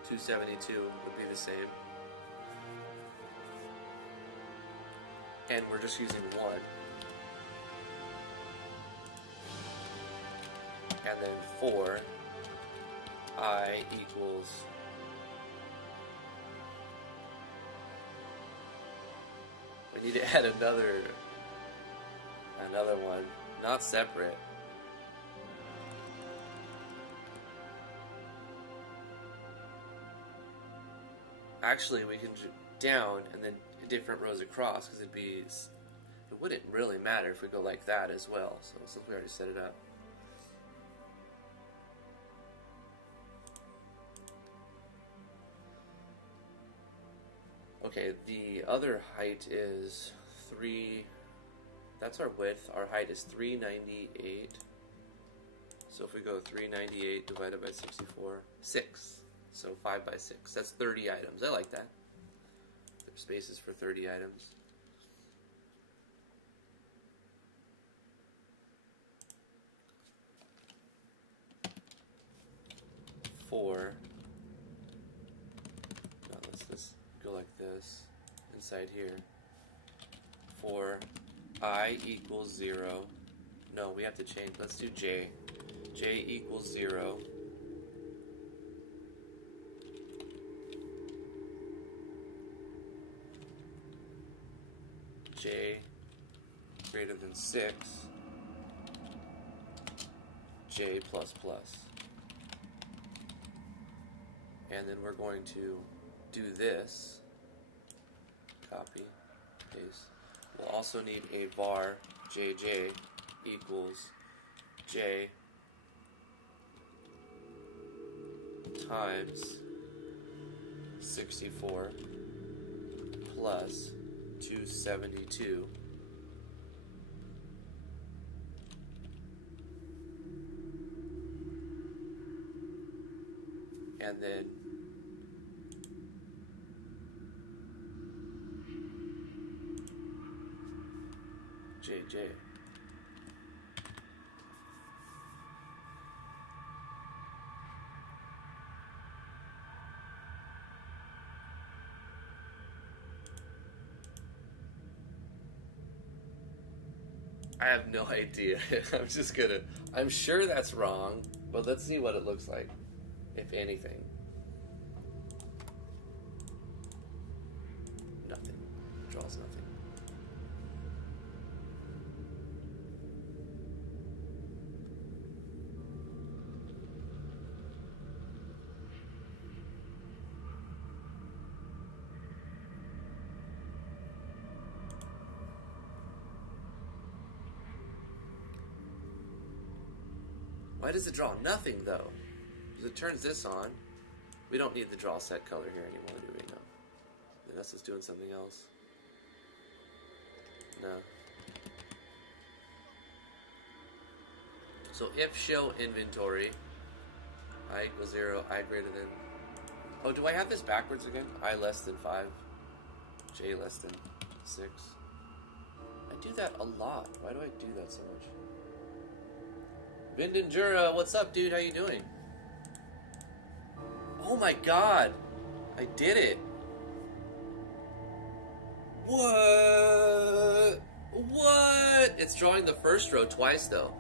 $272 would be the same. And we're just using 1. And then 4, I equals we need to add another one, not separate. Actually, we can down and then different rows across because it wouldn't really matter if we go like that as well. So since we already set it up. Okay, the other height is 3, that's our width, our height is 398. So if we go 398 divided by 64, 6. So 5 by 6, that's 30 items. I like that. There's spaces for 30 items. Let's go like this inside here. 4 I equals 0. No, we have to change. Let's do J. J equals 0. J greater than 6. J plus plus. And then we're going to do this. Copy, paste. We'll also need a var JJ equals J times 64 plus 272 and then JJ. I have no idea. I'm sure that's wrong, but let's see what it looks like, if anything. Nothing. Draws nothing. Why does it draw nothing, though? Because it turns this on. We don't need the draw set color here anymore, do we? No. Unless it's doing something else. No. So if show inventory, I equals 0, I greater than... Oh, do I have this backwards again? I less than 5, J less than 6. I do that a lot. Why do I do that so much? Vindendura, what's up, dude? How you doing? Oh my god! I did it! What? What? It's drawing the first row twice, though.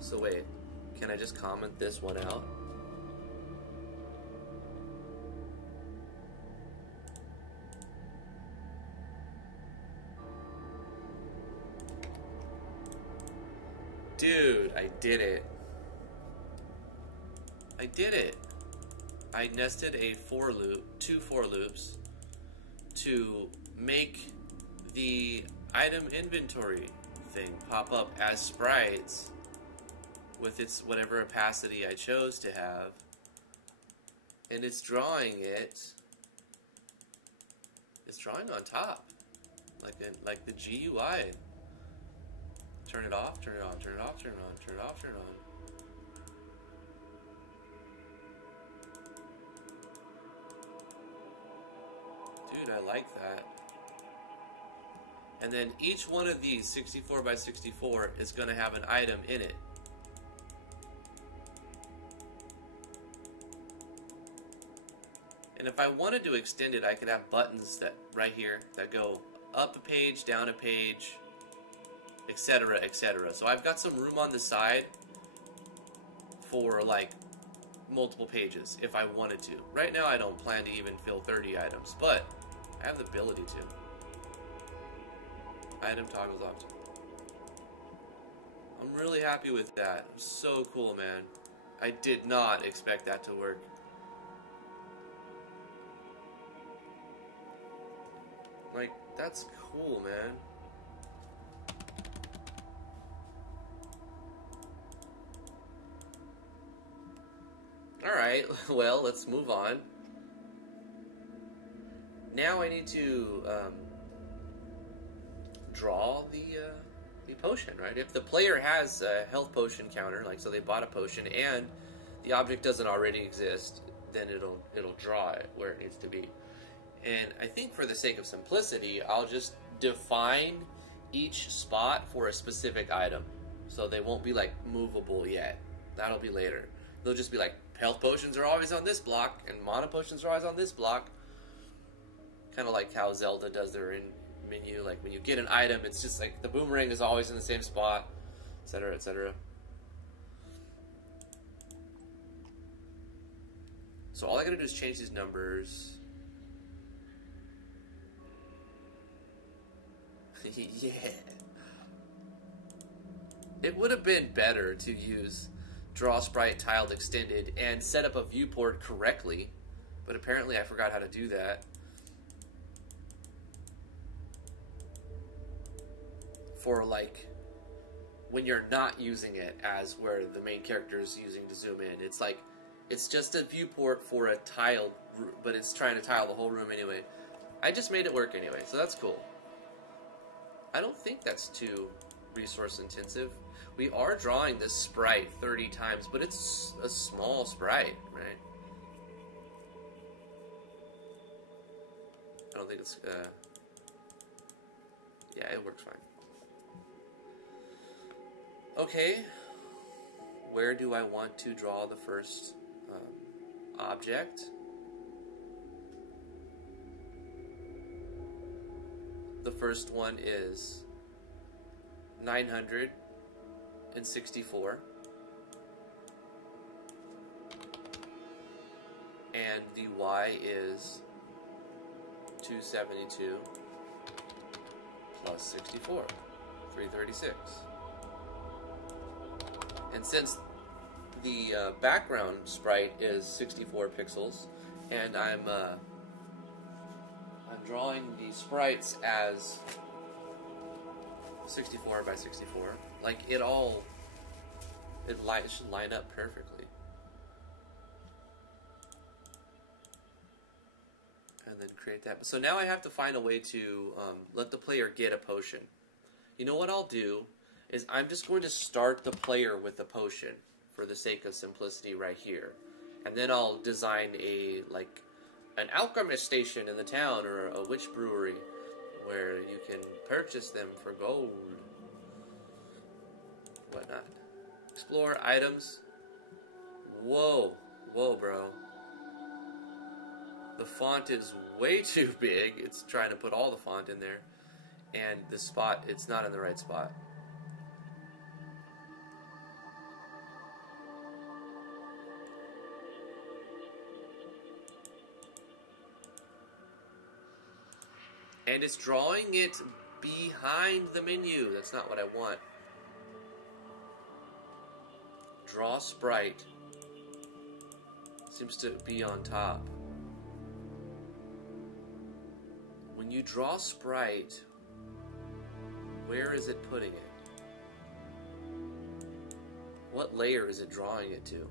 So wait, can I just comment this one out? Dude, I did it. I did it. I nested two for loops to make the item inventory thing pop up as sprites with its whatever opacity I chose to have. And it's drawing it. It's drawing on top. Like the GUI. Turn it off, turn it on, turn it off, turn it on, turn it off, turn it on. Dude, I like that. And then each one of these 64 by 64 is going to have an item in it. And if I wanted to extend it, I could have buttons that right here that go up a page, down a page, etc., etc. So I've got some room on the side for like multiple pages if I wanted to. Right now I don't plan to even fill 30 items, but I have the ability to. Item toggles off. I'm really happy with that. So cool, man. I did not expect that to work. Like, that's cool, man. Alright, well, let's move on. Now I need to draw the potion, right? If the player has a health potion counter, like so they bought a potion and the object doesn't already exist, then it'll draw it where it needs to be. And I think for the sake of simplicity, I'll just define each spot for a specific item. So they won't be like movable yet. That'll be later. They'll just be like, health potions are always on this block, and mana potions are always on this block. Kind of like how Zelda does their menu. Like when you get an item, it's just like the boomerang is always in the same spot, etc., etc. So all I gotta do is change these numbers. Yeah. It would have been better to use draw sprite tiled extended and set up a viewport correctly, but apparently I forgot how to do that. For like when you're not using it as where the main character is using to zoom in. It's like it's just a viewport for a tiled, but it's trying to tile the whole room anyway. I just made it work anyway, so that's cool. I don't think that's too resource intensive. We are drawing this sprite 30 times, but it's a small sprite, right? I don't think it's, yeah, it works fine. Okay, where do I want to draw the first object? The first one is 964, and the Y is 272 plus 64, 336. And since the background sprite is 64 pixels, and I'm drawing the sprites as 64 by 64, like it should line up perfectly. And then create that. So now I have to find a way to let the player get a potion. You know what I'll do is I'm just going to start the player with a potion for the sake of simplicity right here. And then I'll design an alchemist station in the town or a witch brewery where you can purchase them for gold. Whatnot. Explore items. Whoa. Whoa, bro. The font is way too big. It's trying to put all the font in there. And the spot, it's not in the right spot. And it's drawing it behind the menu. That's not what I want. Draw sprite. Seems to be on top. When you draw sprite, where is it putting it? What layer is it drawing it to?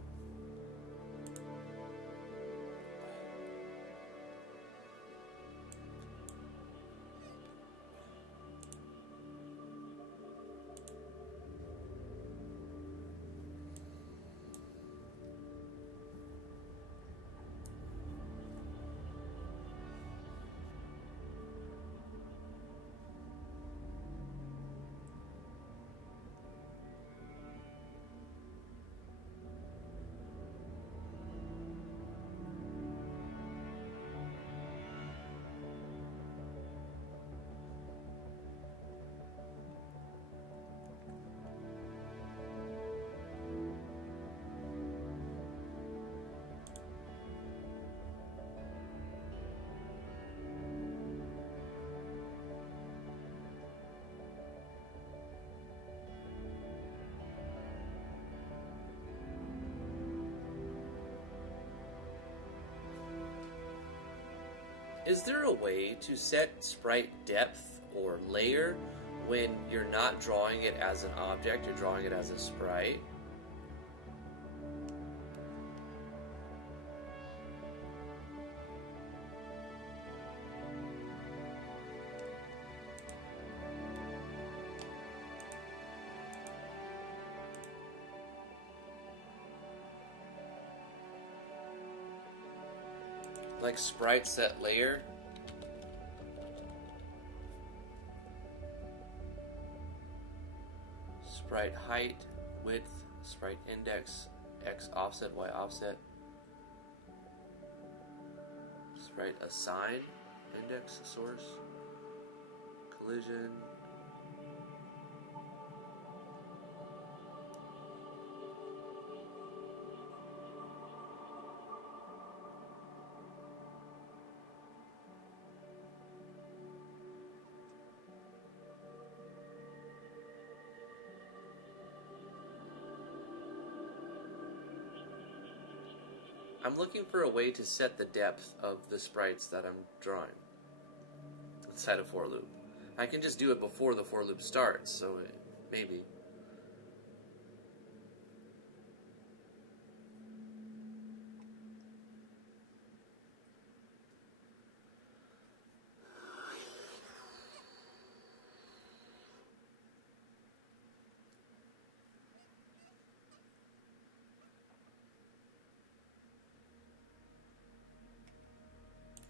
Is there a way to set sprite depth or layer when you're not drawing it as an object, you're drawing it as a sprite? Like sprite set layer. Sprite height, width, sprite index, X offset, Y offset. Sprite assign, index, source, collision. I'm looking for a way to set the depth of the sprites that I'm drawing inside a for loop. I can just do it before the for loop starts, so maybe.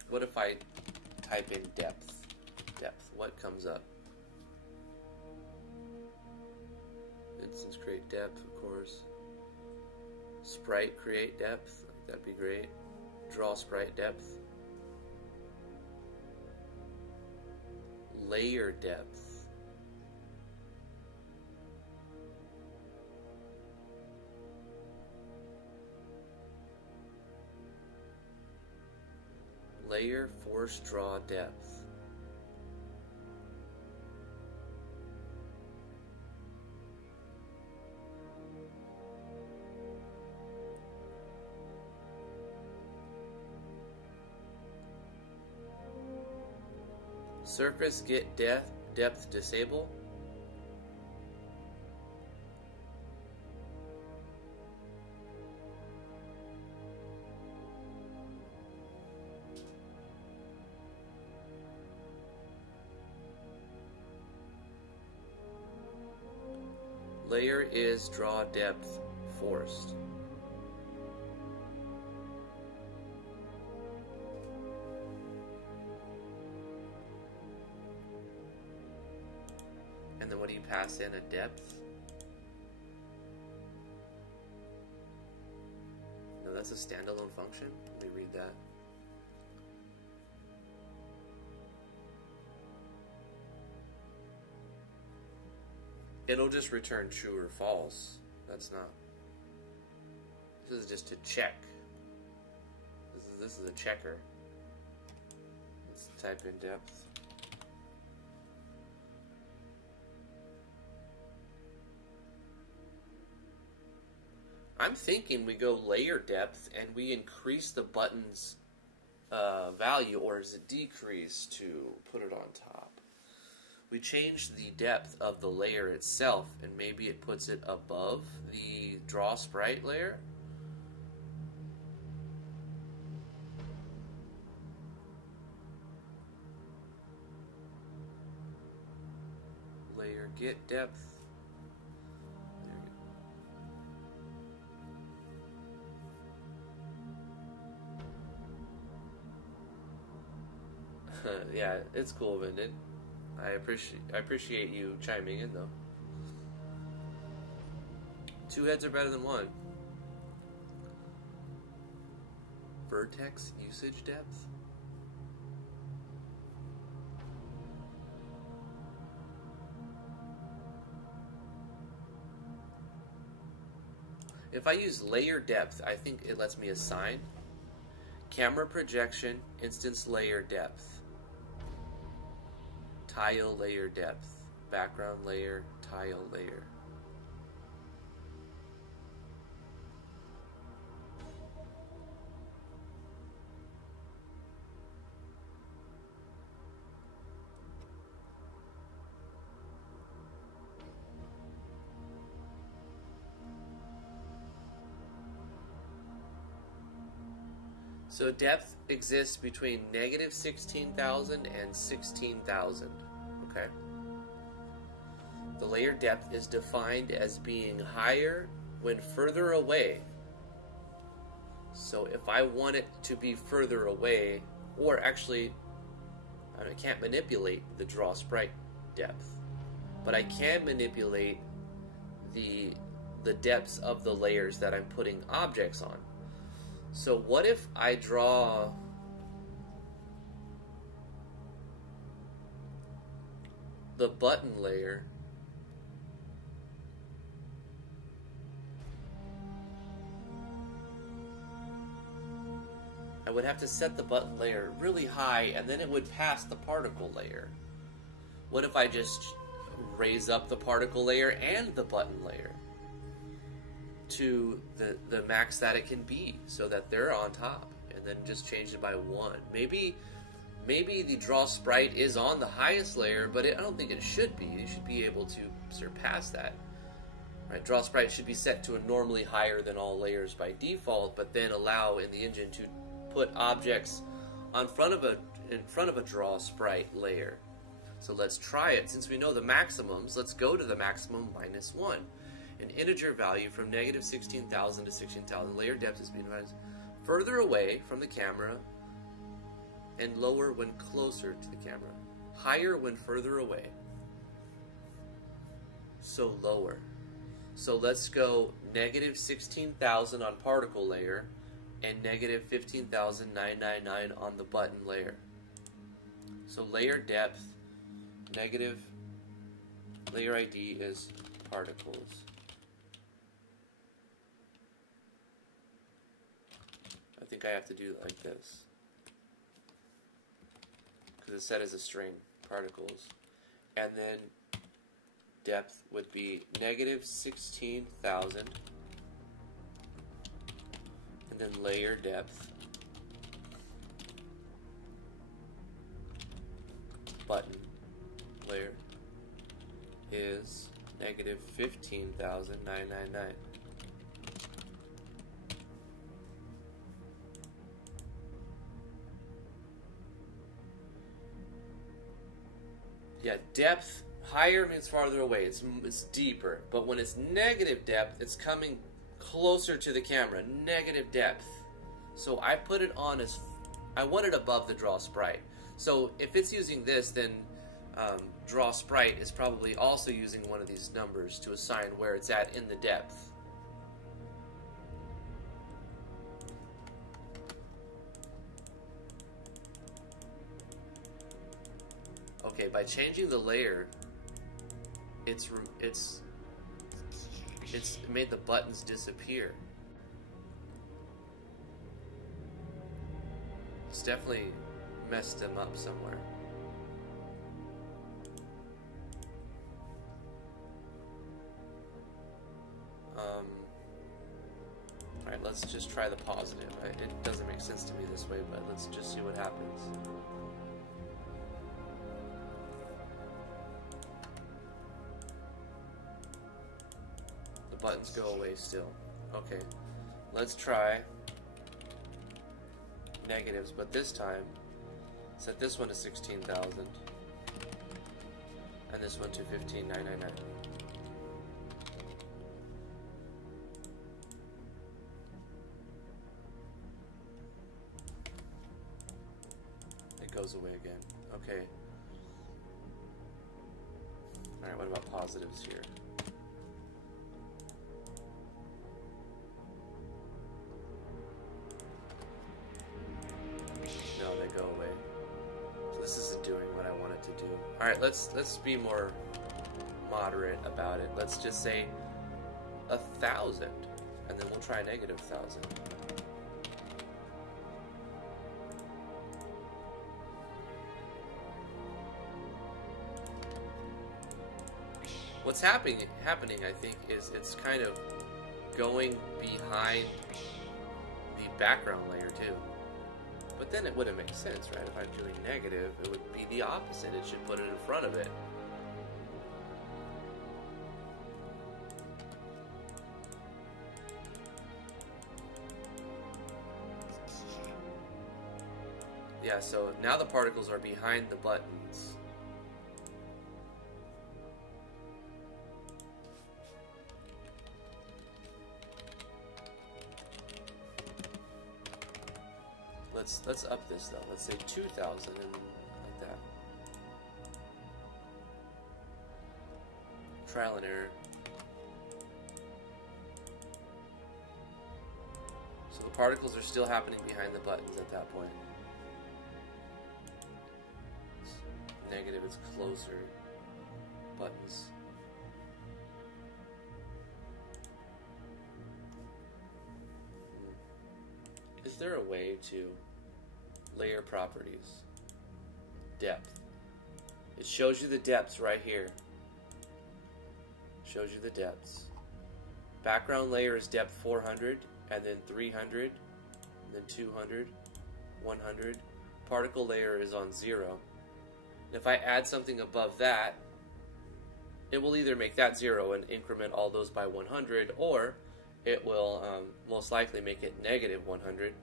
What if I type in depth? Depth, what comes up? Instance create depth, of course. Sprite create depth, that'd be great. Draw sprite depth. Layer depth. Layer force draw depth. Surface get depth disable. Layer is draw depth forced. And then what do you pass in? A depth? No, that's a standalone function. Let me read that. It'll just return true or false. That's not. This is just to check. This is a checker. Let's type in depth. I'm thinking we go layer depth and we increase the button's value, or is it decrease to put it on top? We change the depth of the layer itself, and maybe it puts it above the draw sprite layer. Layer get depth. Yeah, it's cool, Vindon. I appreciate you chiming in, though. Two heads are better than one. Vertex usage depth? If I use layer depth, I think it lets me assign camera projection, instance layer depth. Tile layer depth, background layer, tile layer. So depth exists between negative 16,000 and 16,000. Okay. The layer depth is defined as being higher when further away. So if I want it to be further away, or actually, I can't manipulate the draw sprite depth, but I can manipulate the depths of the layers that I'm putting objects on. So what if I draw the button layer I would have to set the button layer really high, and then it would pass the particle layer. What if I just raise up the particle layer and the button layer to the max that it can be, so that they're on top, and then just change it by one? Maybe the draw sprite is on the highest layer, but I don't think it should be. You should be able to surpass that. Right? Draw sprite should be set to a normally higher than all layers by default, but then allow in the engine to put objects in front of a draw sprite layer. So let's try it. Since we know the maximums, let's go to the maximum -1. An integer value from negative 16,000 to 16,000. Layer depth is being divided further away from the camera and lower when closer to the camera. Higher when further away. So lower. So let's go negative 16,000 on particle layer and negative 15,999 on the button layer. So layer depth, negative layer ID is particles. I think I have to do it like this, because it's set as a string, particles. And then depth would be negative 16,000, and then layer depth, button layer is negative 15,999. Yeah, depth higher means farther away. It's deeper. But when it's negative depth, it's coming closer to the camera. Negative depth. So I put it on as, I want it above the draw sprite. So if it's using this, then draw sprite is probably also using one of these numbers to assign where it's at in the depth. Okay, by changing the layer, it's made the buttons disappear. It's definitely messed them up somewhere. Alright, let's just try the positive. It doesn't make sense to me this way, but let's just see what happens. The buttons go away still. Okay, let's try negatives, but this time set this one to 16,000 and this one to 15,999. It goes away again. Okay. Alright, what about positives here? Go away. So this isn't doing what I want it to do. Alright, let's be more moderate about it. Let's just say 1,000, and then we'll try negative 1,000. What's happening, I think, is it's kind of going behind the background layer too. But then it wouldn't make sense, right? If I'm doing negative, it would be the opposite. It should put it in front of it. Yeah, so now the particles are behind the buttons. Let's up this though. Let's say 2,000 and like that. Trial and error. So the particles are still happening behind the buttons at that point. It's negative, it's closer. Buttons. Is there a way to layer properties, depth? It shows you the depths right here. Shows you the depths. Background layer is depth 400, and then 300, and then 200, 100. Particle layer is on 0. And if I add something above that, it will either make that 0 and increment all those by 100, or it will most likely make it negative 100.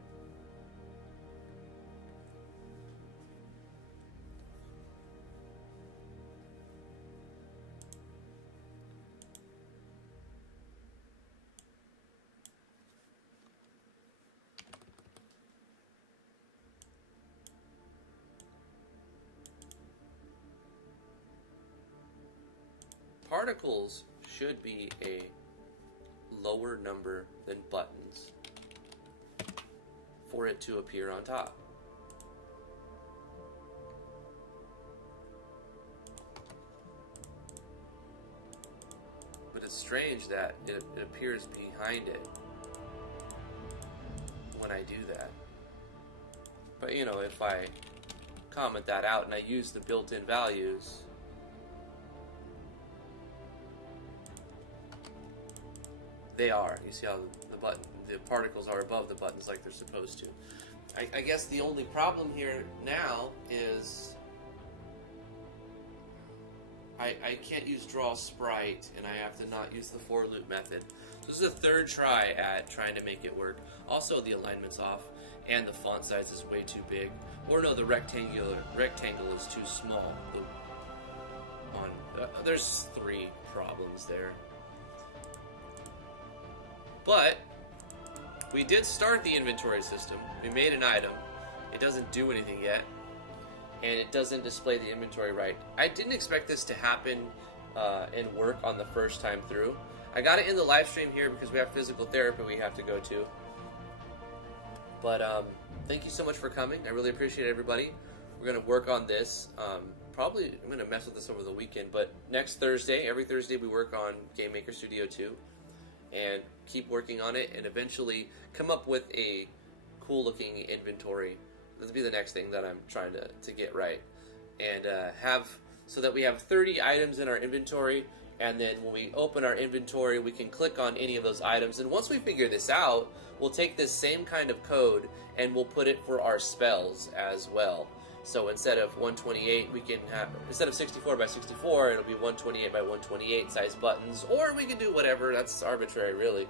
Particles should be a lower number than buttons for it to appear on top. But it's strange that it appears behind it when I do that. But you know, if I comment that out and I use the built-in values, they are. You see how the particles are above the buttons like they're supposed to. I guess the only problem here now is I can't use draw sprite, and I have to not use the for loop method. So this is the third try at trying to make it work. Also, the alignment's off, and the font size is way too big. Or no, the rectangle is too small. There's 3 problems there. But we did start the inventory system. We made an item. It doesn't do anything yet, and it doesn't display the inventory right. I didn't expect this to happen and work on the first time through. I got it in the live stream here because we have physical therapy we have to go to. But thank you so much for coming. I really appreciate everybody. We're going to work on this. Probably I'm going to mess with this over the weekend, but next Thursday, every Thursday we work on GameMaker Studio 2 and keep working on it and eventually come up with a cool looking inventory. That'll be the next thing that I'm trying to get right. And have so that we have 30 items in our inventory, and then when we open our inventory we can click on any of those items, and once we figure this out, we'll take this same kind of code and we'll put it for our spells as well. So instead of 128, we can have, instead of 64 by 64, it'll be 128 by 128 size buttons, or we can do whatever. That's arbitrary, really.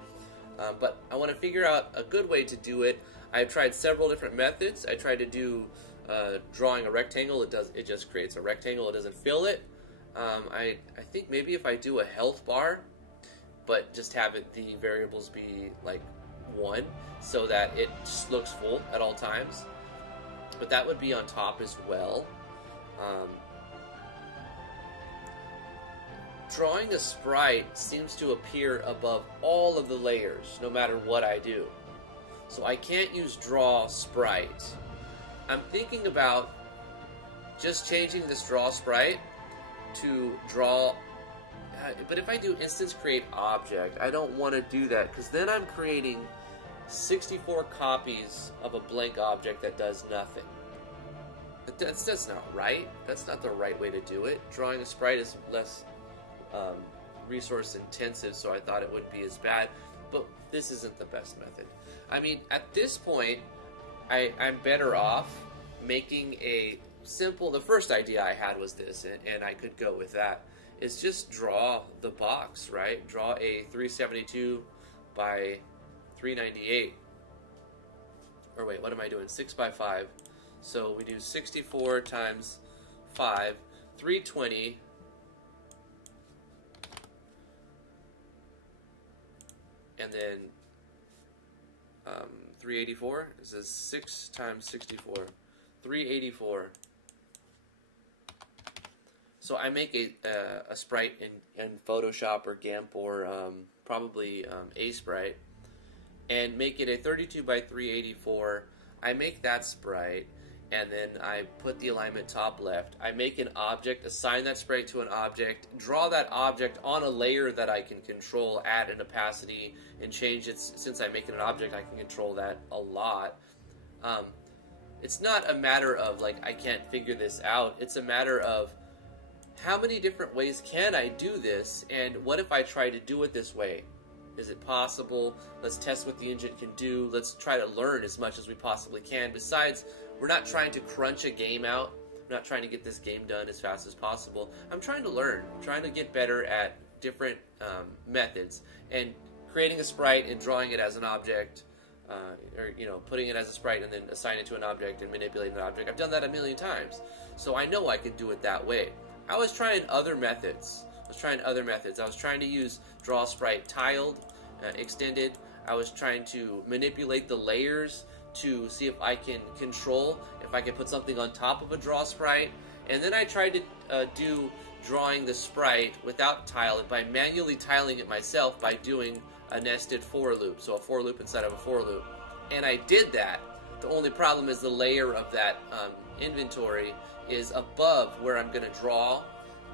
But I want to figure out a good way to do it. I've tried several different methods. I tried to do drawing a rectangle. It just creates a rectangle. It doesn't fill it. I think maybe if I do a health bar, but just have the variables be like 1, so that it just looks full at all times. But that would be on top as well. Drawing a sprite seems to appear above all of the layers, no matter what I do. So I can't use draw sprite. I'm thinking about just changing this draw sprite to draw. But if I do instance create object, I don't want to do that, because then I'm creating 64 copies of a blank object that does nothing. That's not right. That's not the right way to do it. Drawing a sprite is less resource intensive, so I thought it wouldn't be as bad. But this isn't the best method. I mean, at this point, I'm better off making a simple... The first idea I had was this, and I could go with that. Is just draw the box, right? Draw a 372 by 398. Or wait, what am I doing? 6 by 5. So we do 64 times 5, 320. And then 384. This is 6 times 64. 384. So I make a sprite in Photoshop or GIMP or probably a sprite, and make it a 32 by 384. I make that sprite, and then I put the alignment top left. I make an object, assign that sprite to an object, draw that object on a layer that I can control, add an opacity, and change it. Since I'm making an object, I can control that a lot. It's not a matter of, like, I can't figure this out. It's a matter of, how many different ways can I do this, and what if I try to do it this way? Is it possible? Let's test what the engine can do. Let's try to learn as much as we possibly can. Besides, we're not trying to crunch a game out. We're not trying to get this game done as fast as possible. I'm trying to learn. I'm trying to get better at different methods. And creating a sprite and drawing it as an object, or, you know, putting it as a sprite and then assigning it to an object and manipulating an object. I've done that a million times. So I know I could do it that way. I was trying other methods. I was trying to use draw sprite tiled, extended. I was trying to manipulate the layers to see if I can control, if I can put something on top of a draw sprite. And then I tried to do drawing the sprite without tile it by manually tiling it myself by doing a nested for loop, so a for loop inside of a for loop. And I did that. The only problem is the layer of that inventory is above where I'm going to draw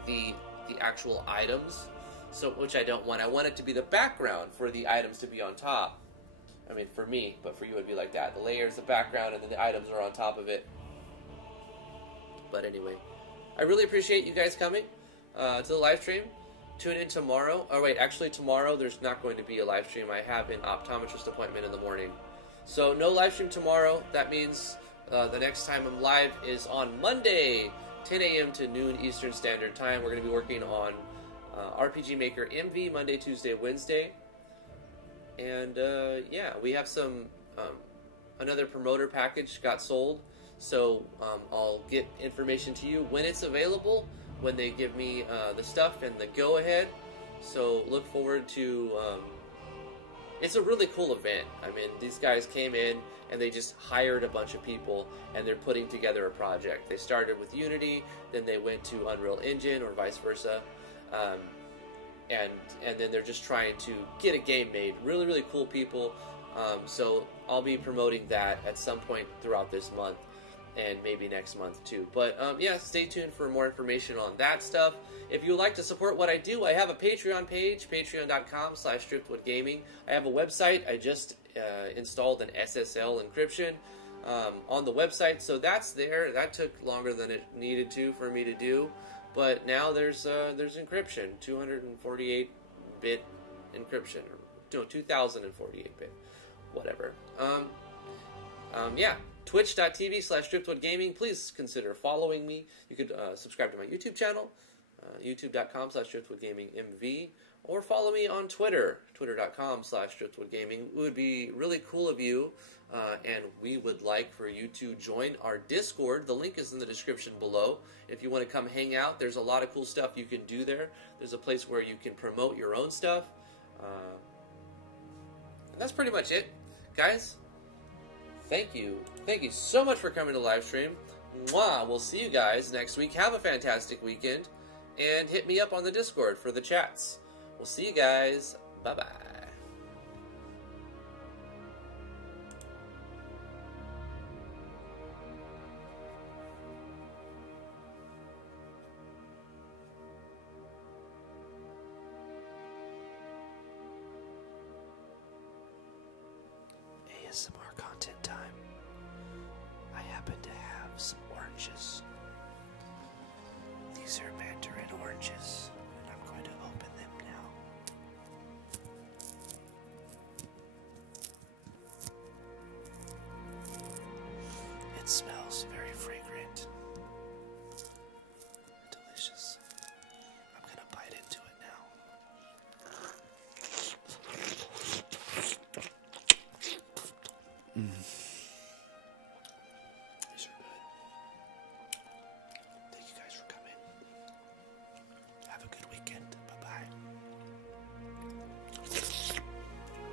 the actual items, so which I don't want. I want it to be the background for the items to be on top. I mean, for me, but for you it would be like that. The layer is the background, and then the items are on top of it. But anyway, I really appreciate you guys coming to the live stream. Tune in tomorrow. Oh wait, actually tomorrow there's not going to be a live stream. I have an optometrist appointment in the morning. So no live stream tomorrow. That means the next time I'm live is on Monday, 10 a.m. to noon Eastern Standard Time. We're going to be working on RPG Maker MV Monday, Tuesday, Wednesday. And yeah, we have some another promoter package got sold. So I'll get information to you when it's available, when they give me the stuff and the go-ahead. So look forward to... it's a really cool event. I mean, these guys came in and they just hired a bunch of people and they're putting together a project. They started with Unity, then they went to Unreal Engine or vice versa. And then they're just trying to get a game made. Really, really cool people. So I'll be promoting that at some point throughout this month. And maybe next month too. But yeah, stay tuned for more information on that stuff. If you would like to support what I do, I have a Patreon page, patreon.com/driftwoodgaming. I have a website. I just installed an SSL encryption on the website, so that's there. That took longer than it needed to for me to do, but now there's encryption, 248-bit encryption, or no, 2048-bit, whatever. Yeah. Twitch.tv/driftwoodgaming. Please consider following me. You could subscribe to my YouTube channel, youtube.com/driftwoodgamingmv, or follow me on Twitter, twitter.com/driftwoodgaming. It would be really cool of you, and we would like for you to join our Discord. The link is in the description below. If you want to come hang out, there's a lot of cool stuff you can do there. There's a place where you can promote your own stuff. And that's pretty much it, guys. Thank you. Thank you so much for coming to the live stream. Mwah! We'll see you guys next week. Have a fantastic weekend. And hit me up on the Discord for the chats. We'll see you guys. Bye-bye. ASMR content time. I happen to have some oranges. These are mandarin oranges, and I'm going to open them now. It smells